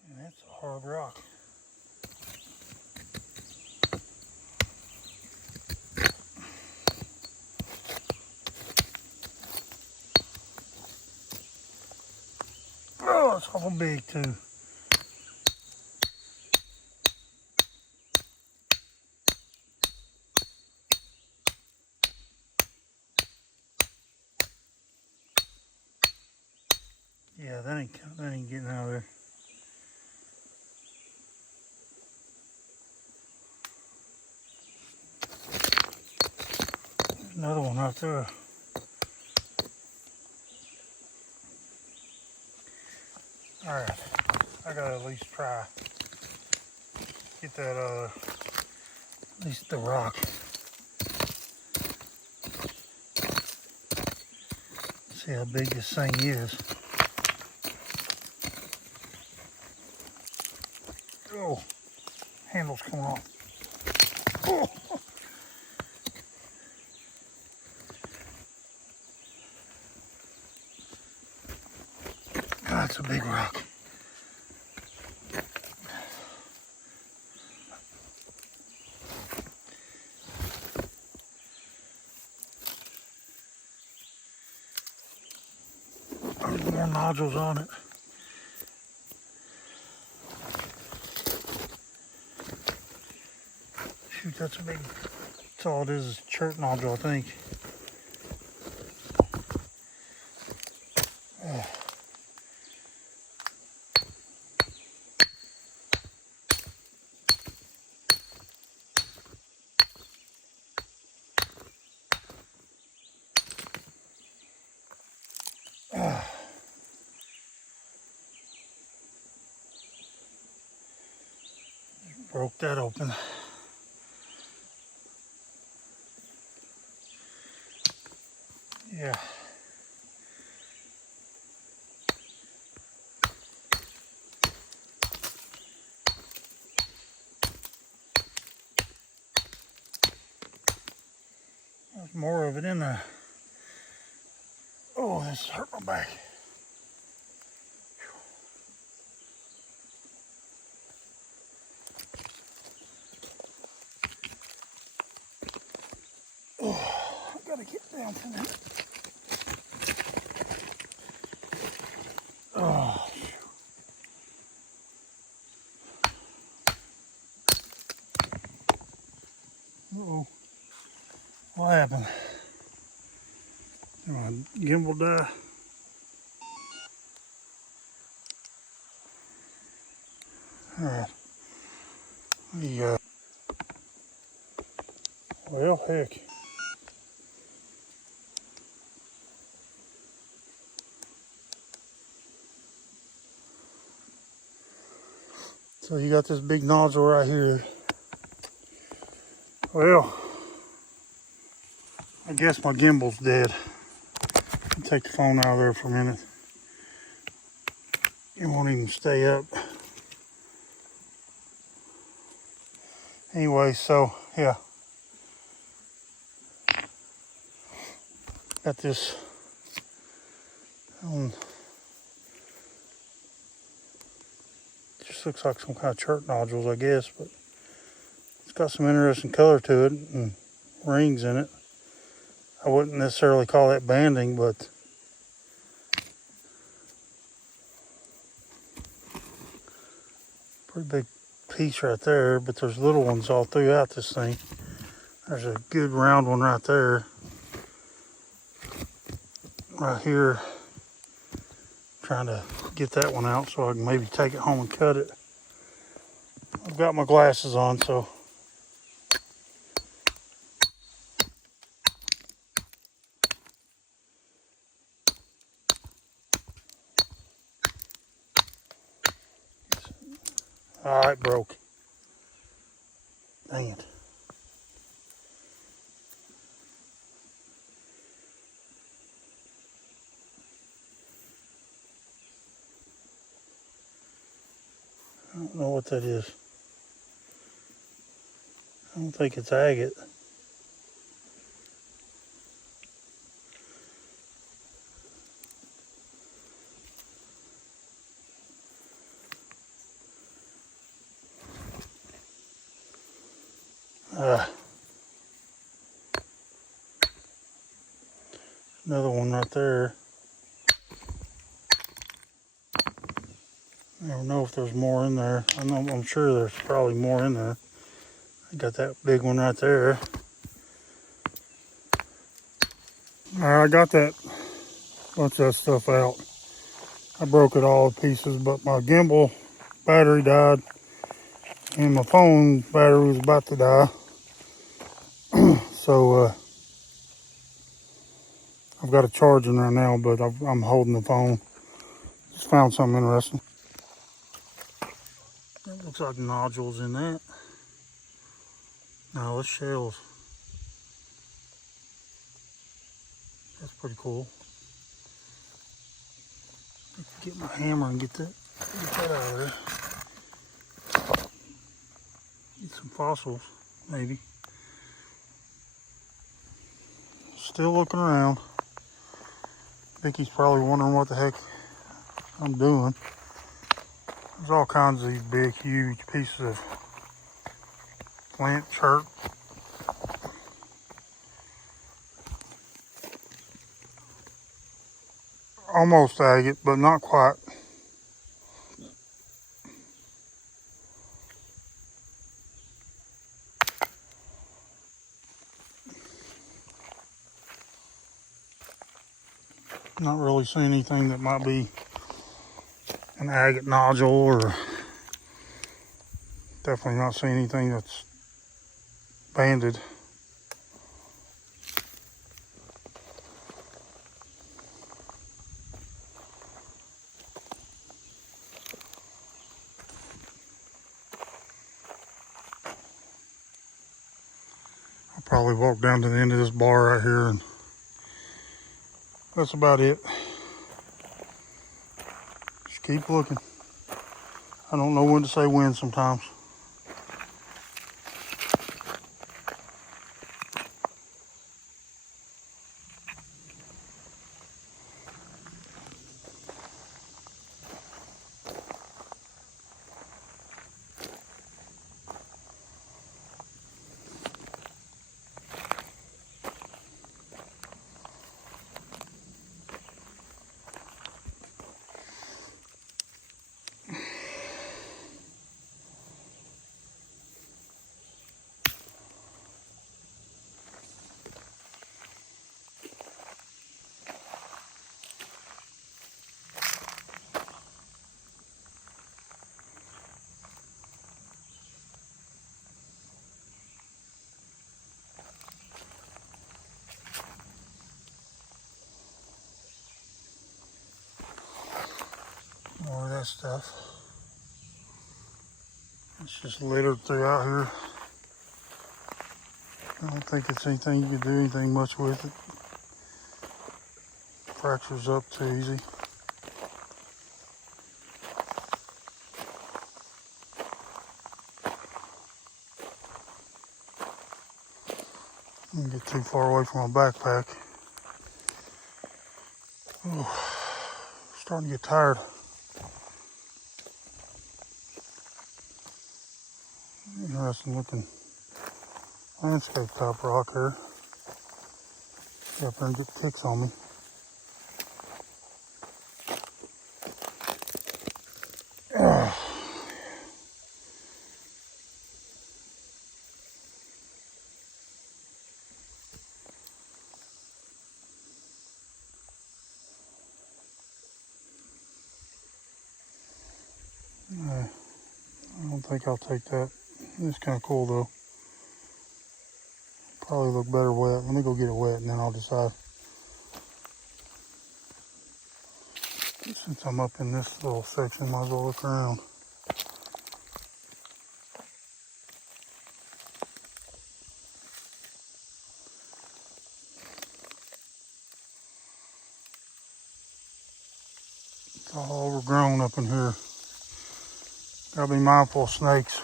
And that's a hard rock. Oh, it's awful big too. Yeah, that ain't getting out of there. There's another one right there. Alright, I gotta at least try. Get that, at least the rock. See how big this thing is. Oh, handle's coming off. Oh. That's a big rock. There's more nodules on it. shoot, that's a big, that's all it is chert nodule, I think. Broke that open. Yeah. There's more of it in there. Oh, this hurt my back. Oh, I gotta get down to that. Oh. Uh-oh. What happened? Did my gimbal die? Alright. Well, heck. So you got this big nozzle right here. Well, I guess my gimbal's dead. I'll take the phone out of there for a minute. It won't even stay up. Anyway, so yeah. Got this just looks like some kind of chert nodules, I guess, but it's got some interesting color to it and rings in it. I wouldn't necessarily call that banding, but pretty big piece right there. But there's little ones all throughout this thing. There's a good round one right there. Right here. Trying to get that one out so I can maybe take it home and cut it. I've got my glasses on, so it broke. Dang it. I don't know what that is. I don't think it's agate. Another one right there. I don't know if there's more in there. I'm sure there's probably more in there. I got that big one right there. I got that bunch of that stuff out. I broke it all to pieces, but my gimbal battery died and my phone battery was about to die. So I've got it charging right now, but I'm holding the phone. Just found something interesting. That looks like nodules in that. No, it's shells. That's pretty cool. I can get my hammer and get that out of there. Get some fossils, maybe. Still looking around. Vicky's probably wondering what the heck I'm doing. There's all kinds of these big, huge pieces of flint, chert. Almost agate, but not quite. Not really seeing anything that might be an agate nodule, or definitely not seeing anything that's banded. I'll probably walk down to the end of this bar right here, and that's about it. Just keep looking. I don't know when to say when sometimes. More of that stuff. It's just littered throughout here. I don't think it's anything you can do anything much with it. Fractures up too easy. I didn't get too far away from my backpack. Oh, starting to get tired. Interesting looking landscape type rock here. Get up there and get ticks on me. I don't think I'll take that. It's kind of cool though. Probably look better wet. Let me go get it wet and then I'll decide. Since I'm up in this little section, might as well look around. It's all overgrown up in here. Gotta be mindful of snakes.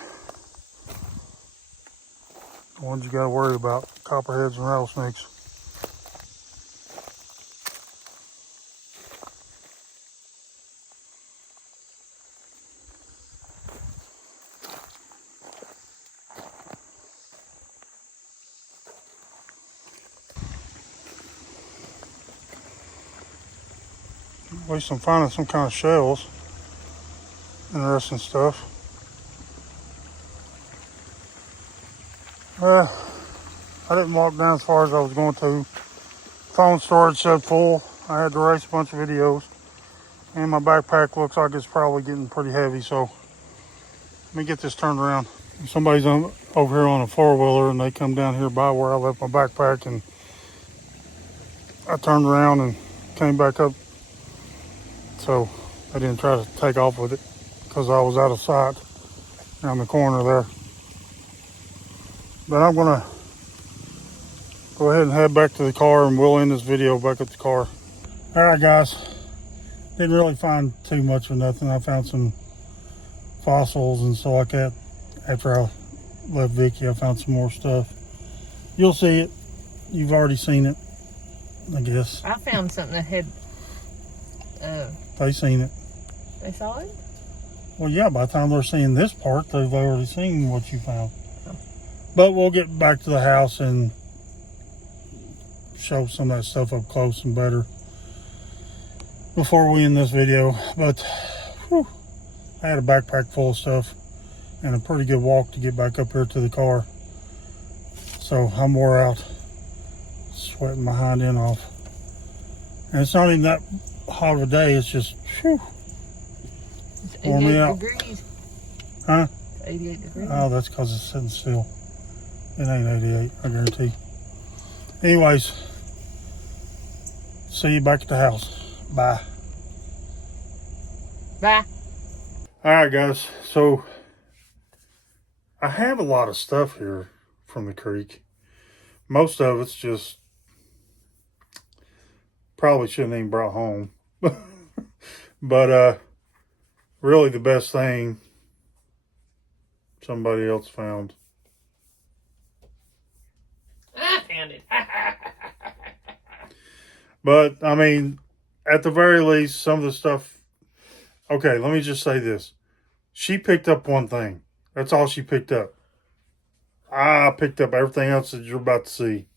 The ones you gotta worry about, copperheads and rattlesnakes. At least I'm finding some kind of shells. Interesting stuff. I didn't walk down as far as I was going to. Phone storage said full. I had to erase a bunch of videos. And my backpack looks like it's probably getting pretty heavy, so let me get this turned around. Somebody's over here on a four-wheeler and they come down here by where I left my backpack, and I turned around and came back up. So I didn't try to take off with it because I was out of sight around the corner there. But I'm gonna go ahead and head back to the car and we'll end this video back at the car. All right, guys. Didn't really find too much of nothing. I found some fossils and stuff like that. After I left Vicky, I found some more stuff. You'll see it. You've already seen it, I guess. I found something that had... They seen it. They saw it? Well, yeah, by the time they're seeing this part, they've already seen what you found. Oh. But we'll get back to the house and show some of that stuff up close and better before we end this video. But whew, I had a backpack full of stuff and a pretty good walk to get back up here to the car. So I'm wore out, sweating my hind end off. And it's not even that hot of a day. It's just, whew, It's warm me 88 out. degrees. Huh? 88 degrees. Oh, that's because it's sitting still. It ain't 88, I guarantee. Anyways, see you back at the house. Bye. Bye. All right, guys. So I have a lot of stuff here from the creek. Most of it's just probably shouldn't even brought home. But really the best thing somebody else found. I found it. But I mean, at the very least, some of the stuff. Okay, let me just say this. She picked up one thing. That's all she picked up. I picked up everything else that you're about to see.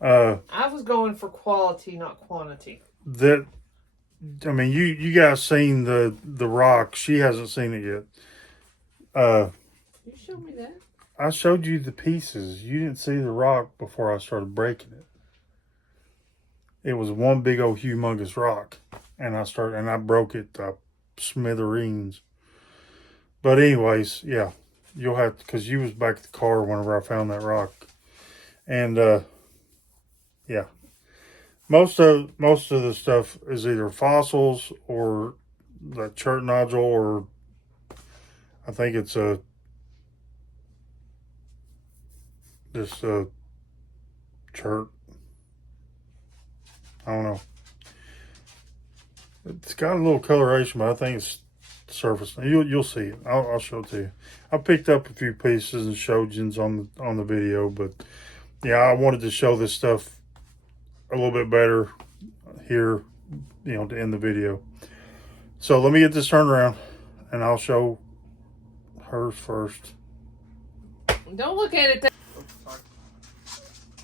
I was going for quality, not quantity. I mean, you guys seen the rock. She hasn't seen it yet. You showed me that. I showed you the pieces. You didn't see the rock before I started breaking it. It was one big old humongous rock. And I broke it to smithereens. But anyways, yeah. You'll have to, because you was back at the car whenever I found that rock. And yeah. Most of the stuff is either fossils or the chert nodule, or I think it's this chert. I don't know. It's got a little coloration, but I think it's surface. You'll see it. I'll show it to you. I picked up a few pieces and showed you on the video, but yeah, I wanted to show this stuff a little bit better here, to end the video. So let me get this turned around, and I'll show hers first. Don't look at it.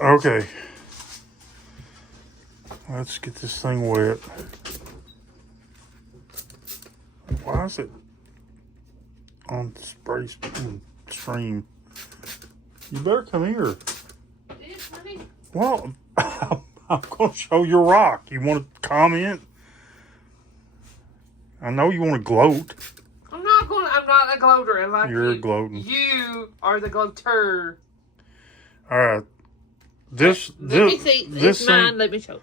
Okay. Let's get this thing wet. Why is it on spray stream? You better come here. Well, I'm going to show your rock. You want to comment? I know you want to gloat. I'm not a gloater. I like You're you. gloating. You are the gloater. All right. Let me see. It's mine. Let me show.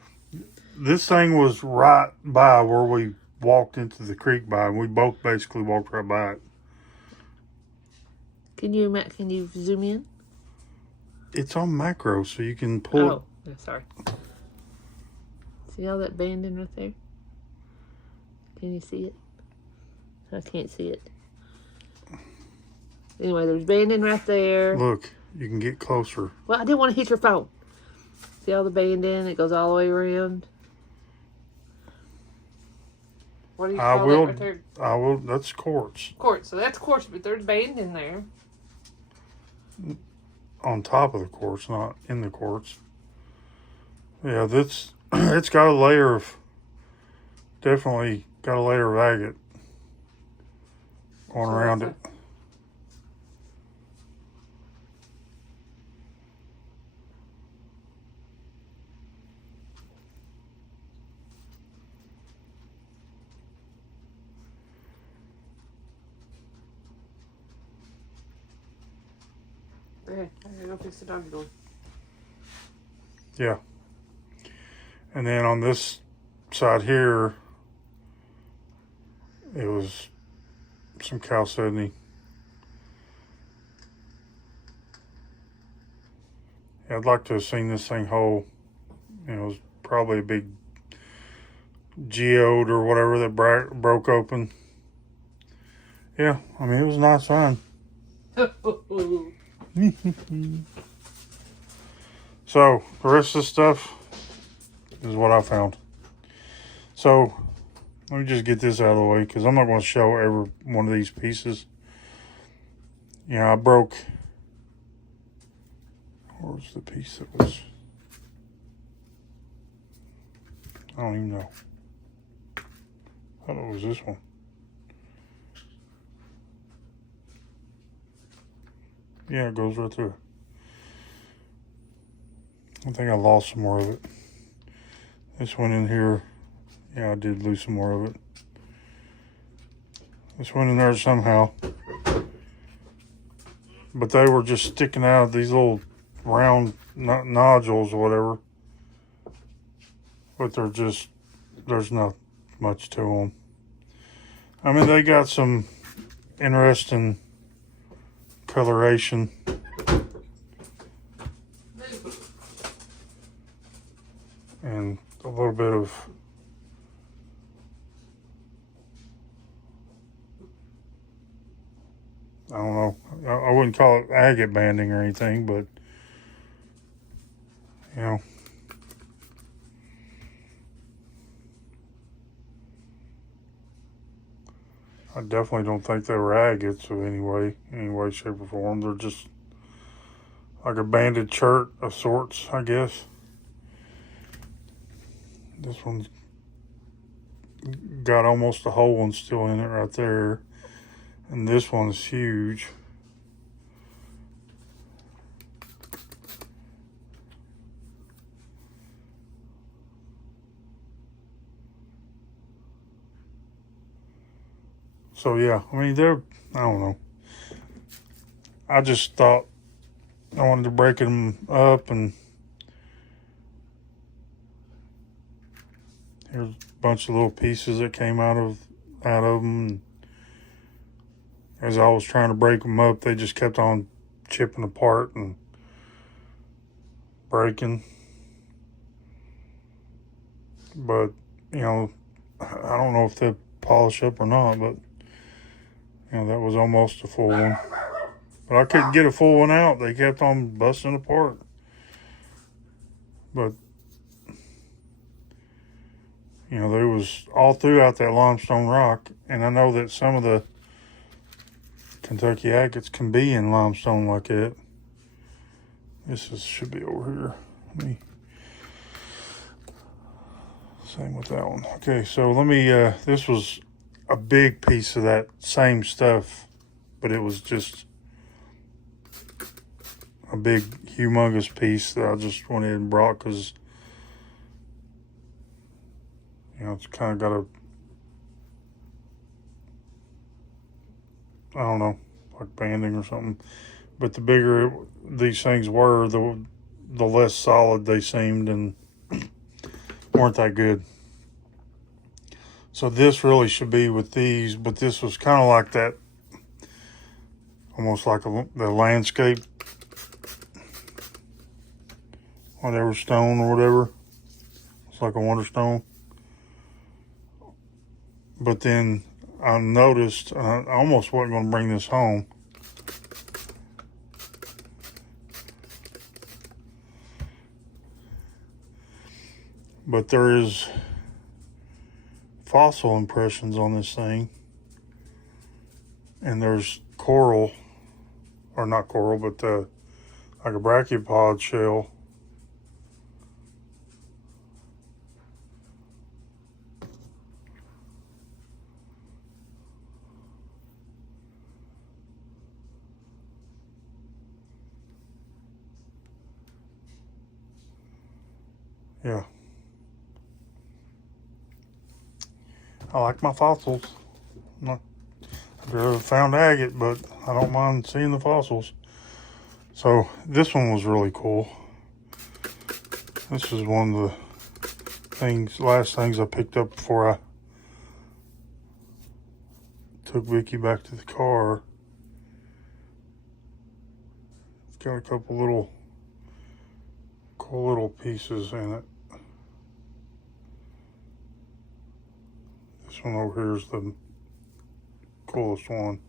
This thing was right by where we walked into the creek by, and we both basically walked right by it. Can you zoom in? It's on macro, so you can pull Oh, sorry. See all that banding right there? Can you see it? I can't see it. Anyway, there's banding right there. Look, you can get closer. Well, I didn't want to hit your phone. See all the banding? It goes all the way around. What do you call that right there? I will. That's quartz. Quartz. So that's quartz, but there's banding there. On top of the quartz, not in the quartz. Yeah, it's got a layer of, definitely got a layer of agate going around it. Okay, I gotta go fix the doggy door. Yeah. And then on this side here, it was some chalcedony. Yeah, I'd like to have seen this thing whole. It was probably a big geode or whatever that broke open. Yeah, I mean, it was a nice find. So the rest of the stuff is what I found. So let me just get this out of the way, because I'm not going to show every one of these pieces. I broke. Where was the piece that was? I don't even know. I thought it was this one. Yeah, it goes right through. I think I lost some more of it. This one in here, yeah, I did lose some more of it. This went in there somehow. But they were just sticking out of these little round nodules or whatever. But there's not much to them. I mean, they got some interesting coloration. And a little bit of I don't know. I wouldn't call it agate banding or anything, but you know. I definitely don't think they were agates of any way, shape, or form. They're just like a banded chert of sorts, I guess. This one's got almost a whole one still in it right there. And this one's huge. So yeah, I mean, I don't know. I just thought I wanted to break them up, and here's a bunch of little pieces that came out of them. As I was trying to break them up, they just kept on chipping apart and breaking. But, you know, I don't know if they polish up or not, but, you know, that was almost a full one. But I couldn't get a full one out. They kept on busting apart. But, you know, there was all throughout that limestone rock. And I know that some of the Kentucky agates can be in limestone like that. Should be over here. Same with that one. Okay, so let me, this was a big piece of that same stuff, but it was just a big, humongous piece that I just went ahead and brought because, you know, it's kind of got a, I don't know, like banding or something. But the bigger these things were, the less solid they seemed and weren't that good. So this really should be with these, but this was kind of like that, almost like the landscape, whatever stone or whatever. It's like a wonderstone. But then I noticed, I almost wasn't going to bring this home. But there is fossil impressions on this thing. And there's coral, or not coral, but like a brachiopod shell. Yeah. I like my fossils. I've never found agate, but I don't mind seeing the fossils. So this one was really cool. This is one of the last things I picked up before I took Vicky back to the car. It's got a couple little cool little pieces in it. This one over here is the coolest one.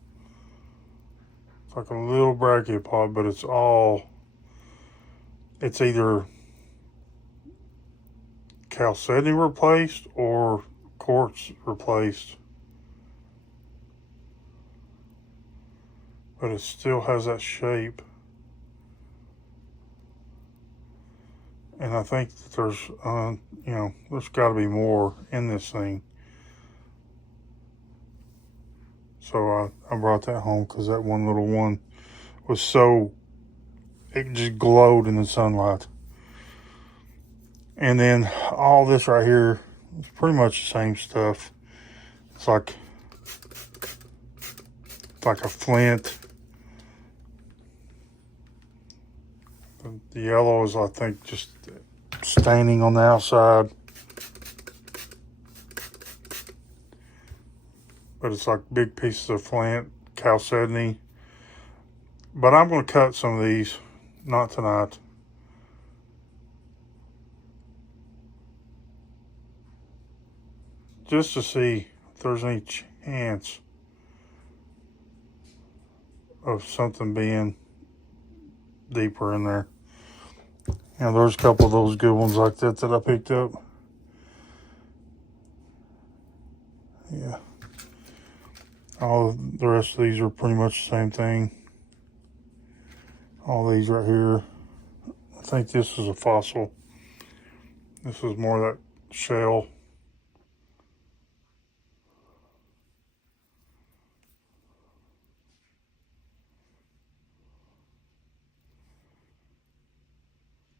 It's like a little brachiopod, but it's either chalcedony replaced or quartz replaced. But it still has that shape. And I think that there's, there's got to be more in this thing. So I brought that home because that one little one was it just glowed in the sunlight. And then all this right here is pretty much the same stuff. It's like a flint. The yellow is, I think, just staining on the outside. But it's like big pieces of flint, chalcedony. But I'm going to cut some of these, not tonight. Just to see if there's any chance of something being deeper in there. You know, there's a couple of those good ones like that I picked up. Yeah. All the rest of these are pretty much the same thing. All these right here. I think this is a fossil. This is more of that shell.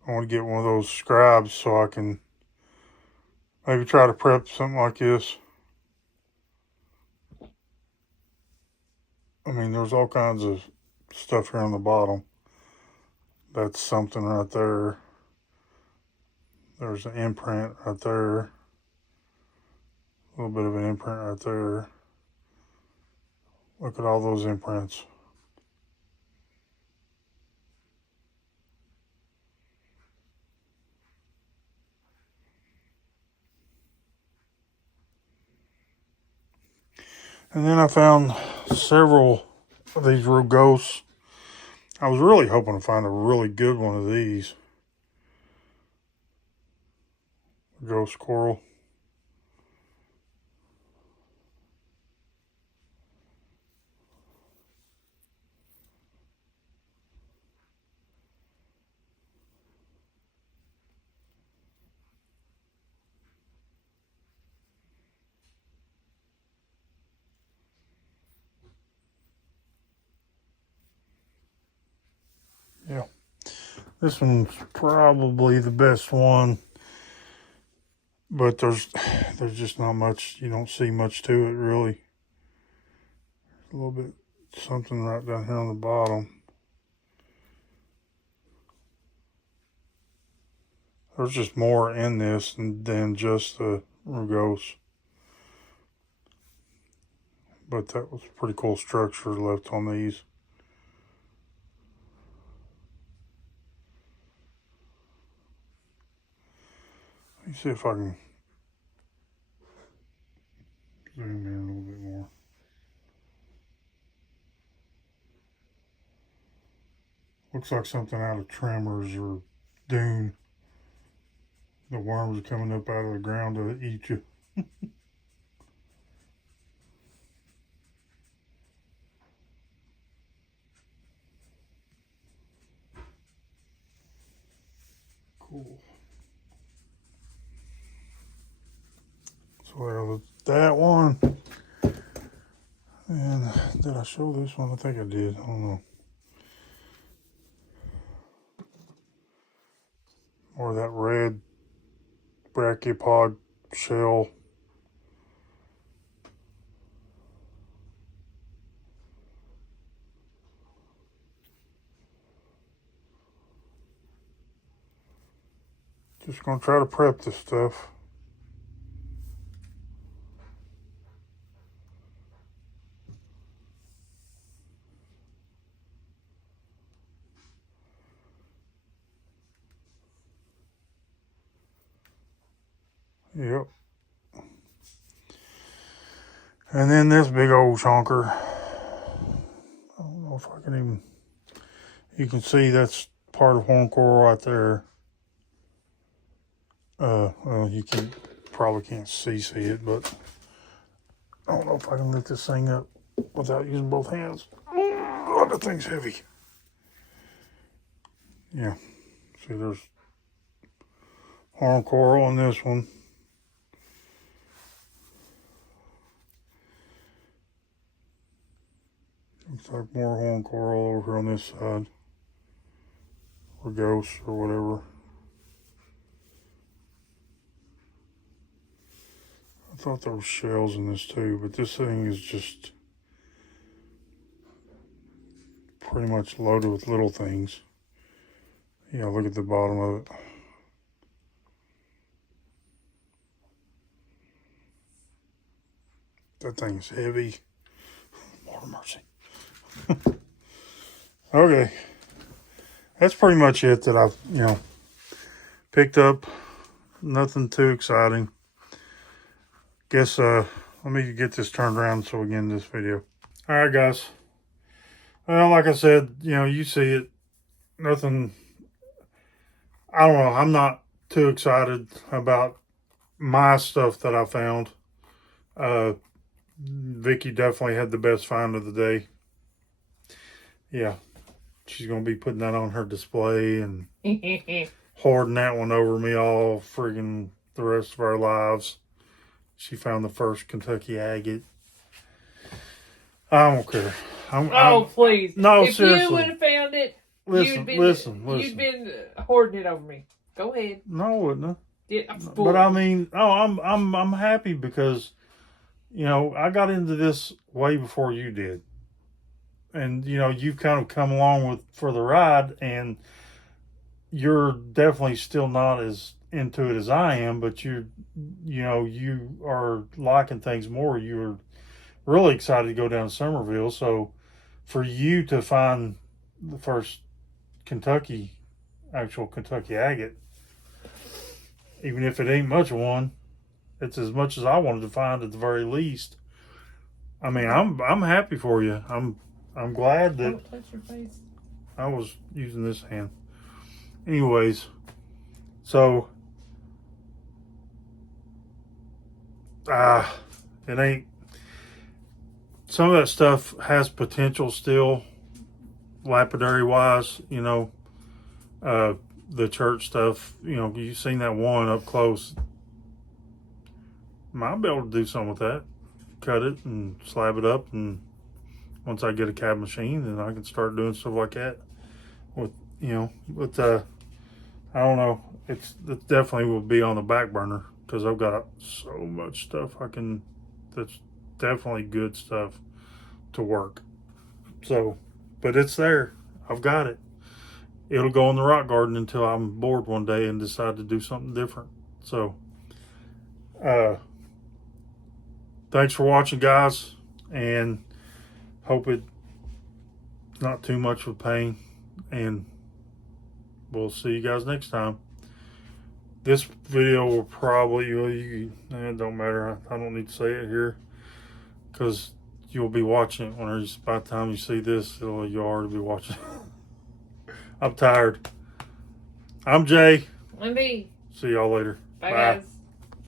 I want to get one of those scribes so I can maybe try to prep something like this. I mean, there's all kinds of stuff here on the bottom. That's something right there. There's an imprint right there. A little bit of an imprint right there. Look at all those imprints. And then I found several of these rugose. I was really hoping to find a really good one of these. Ghost coral. Yeah. This one's probably the best one. But there's just not much, you don't see much to it really. A little bit, something right down here on the bottom. There's just more in this than just the rugose. But that was a pretty cool structure left on these. Let me see if I can zoom in a little bit more. Looks like something out of Tremors or Dune. The worms are coming up out of the ground to eat you. Cool. So there was that one. And did I show this one? I think I did. I don't know. Or that red brachiopods shell. Just gonna try to prep this stuff. Yep. And then this big old chonker. I don't know if I can even, you can see that's part of horn coral right there. Well, you probably can't see it, but I don't know if I can lift this thing up without using both hands. Oh, that thing's heavy. Yeah. See, there's horn coral on this one. Looks like more horn coral over on this side. Or ghosts or whatever. thought there were shells in this too, but this thing is just pretty much loaded with little things. Yeah, look at the bottom of it. That thing is heavy. Lord of mercy. Okay. That's pretty much it that I've, picked up. Nothing too exciting. Guess, let me get this turned around so we can end this video. All right, guys. Well, like I said, you see it. Nothing, I don't know. I'm not too excited about my stuff that I found. Vicky definitely had the best find of the day. Yeah. She's going to be putting that on her display and hoarding that one over me all friggin' the rest of our lives. She found the first Kentucky agate. I don't care. Please. No, if seriously. You would have found it, listen. You'd been hoarding it over me. Go ahead. No, I wouldn't have. But I mean, I'm happy because, I got into this way before you did. And, you've kind of come along for the ride, and you're definitely still not as into it as I am, but you are liking things more. You're really excited to go down to Somerville. So for you to find the first actual Kentucky agate, even if it ain't much of one, it's as much as I wanted to find at the very least. I mean, I'm happy for you. I'm glad that Don't touch your face. I was using this hand. Anyways, so it ain't, some of that stuff has potential still, lapidary wise, the church stuff, you've seen that one up close. Might be able to do something with that. Cut it and slab it up, and once I get a cab machine, then I can start doing stuff like that. But I don't know. It definitely will be on the back burner because I've got so much stuff that's definitely good stuff to work. So, but it's there. I've got it. It'll go in the rock garden until I'm bored one day and decide to do something different. So, thanks for watching, guys, and hope it's not too much of a pain, and we'll see you guys next time. This video will probably, it don't matter. I don't need to say it here because you'll be watching it by the time you see this, you'll already be watching it. I'm tired. I'm Jay. I'm B. See y'all later. Bye, guys.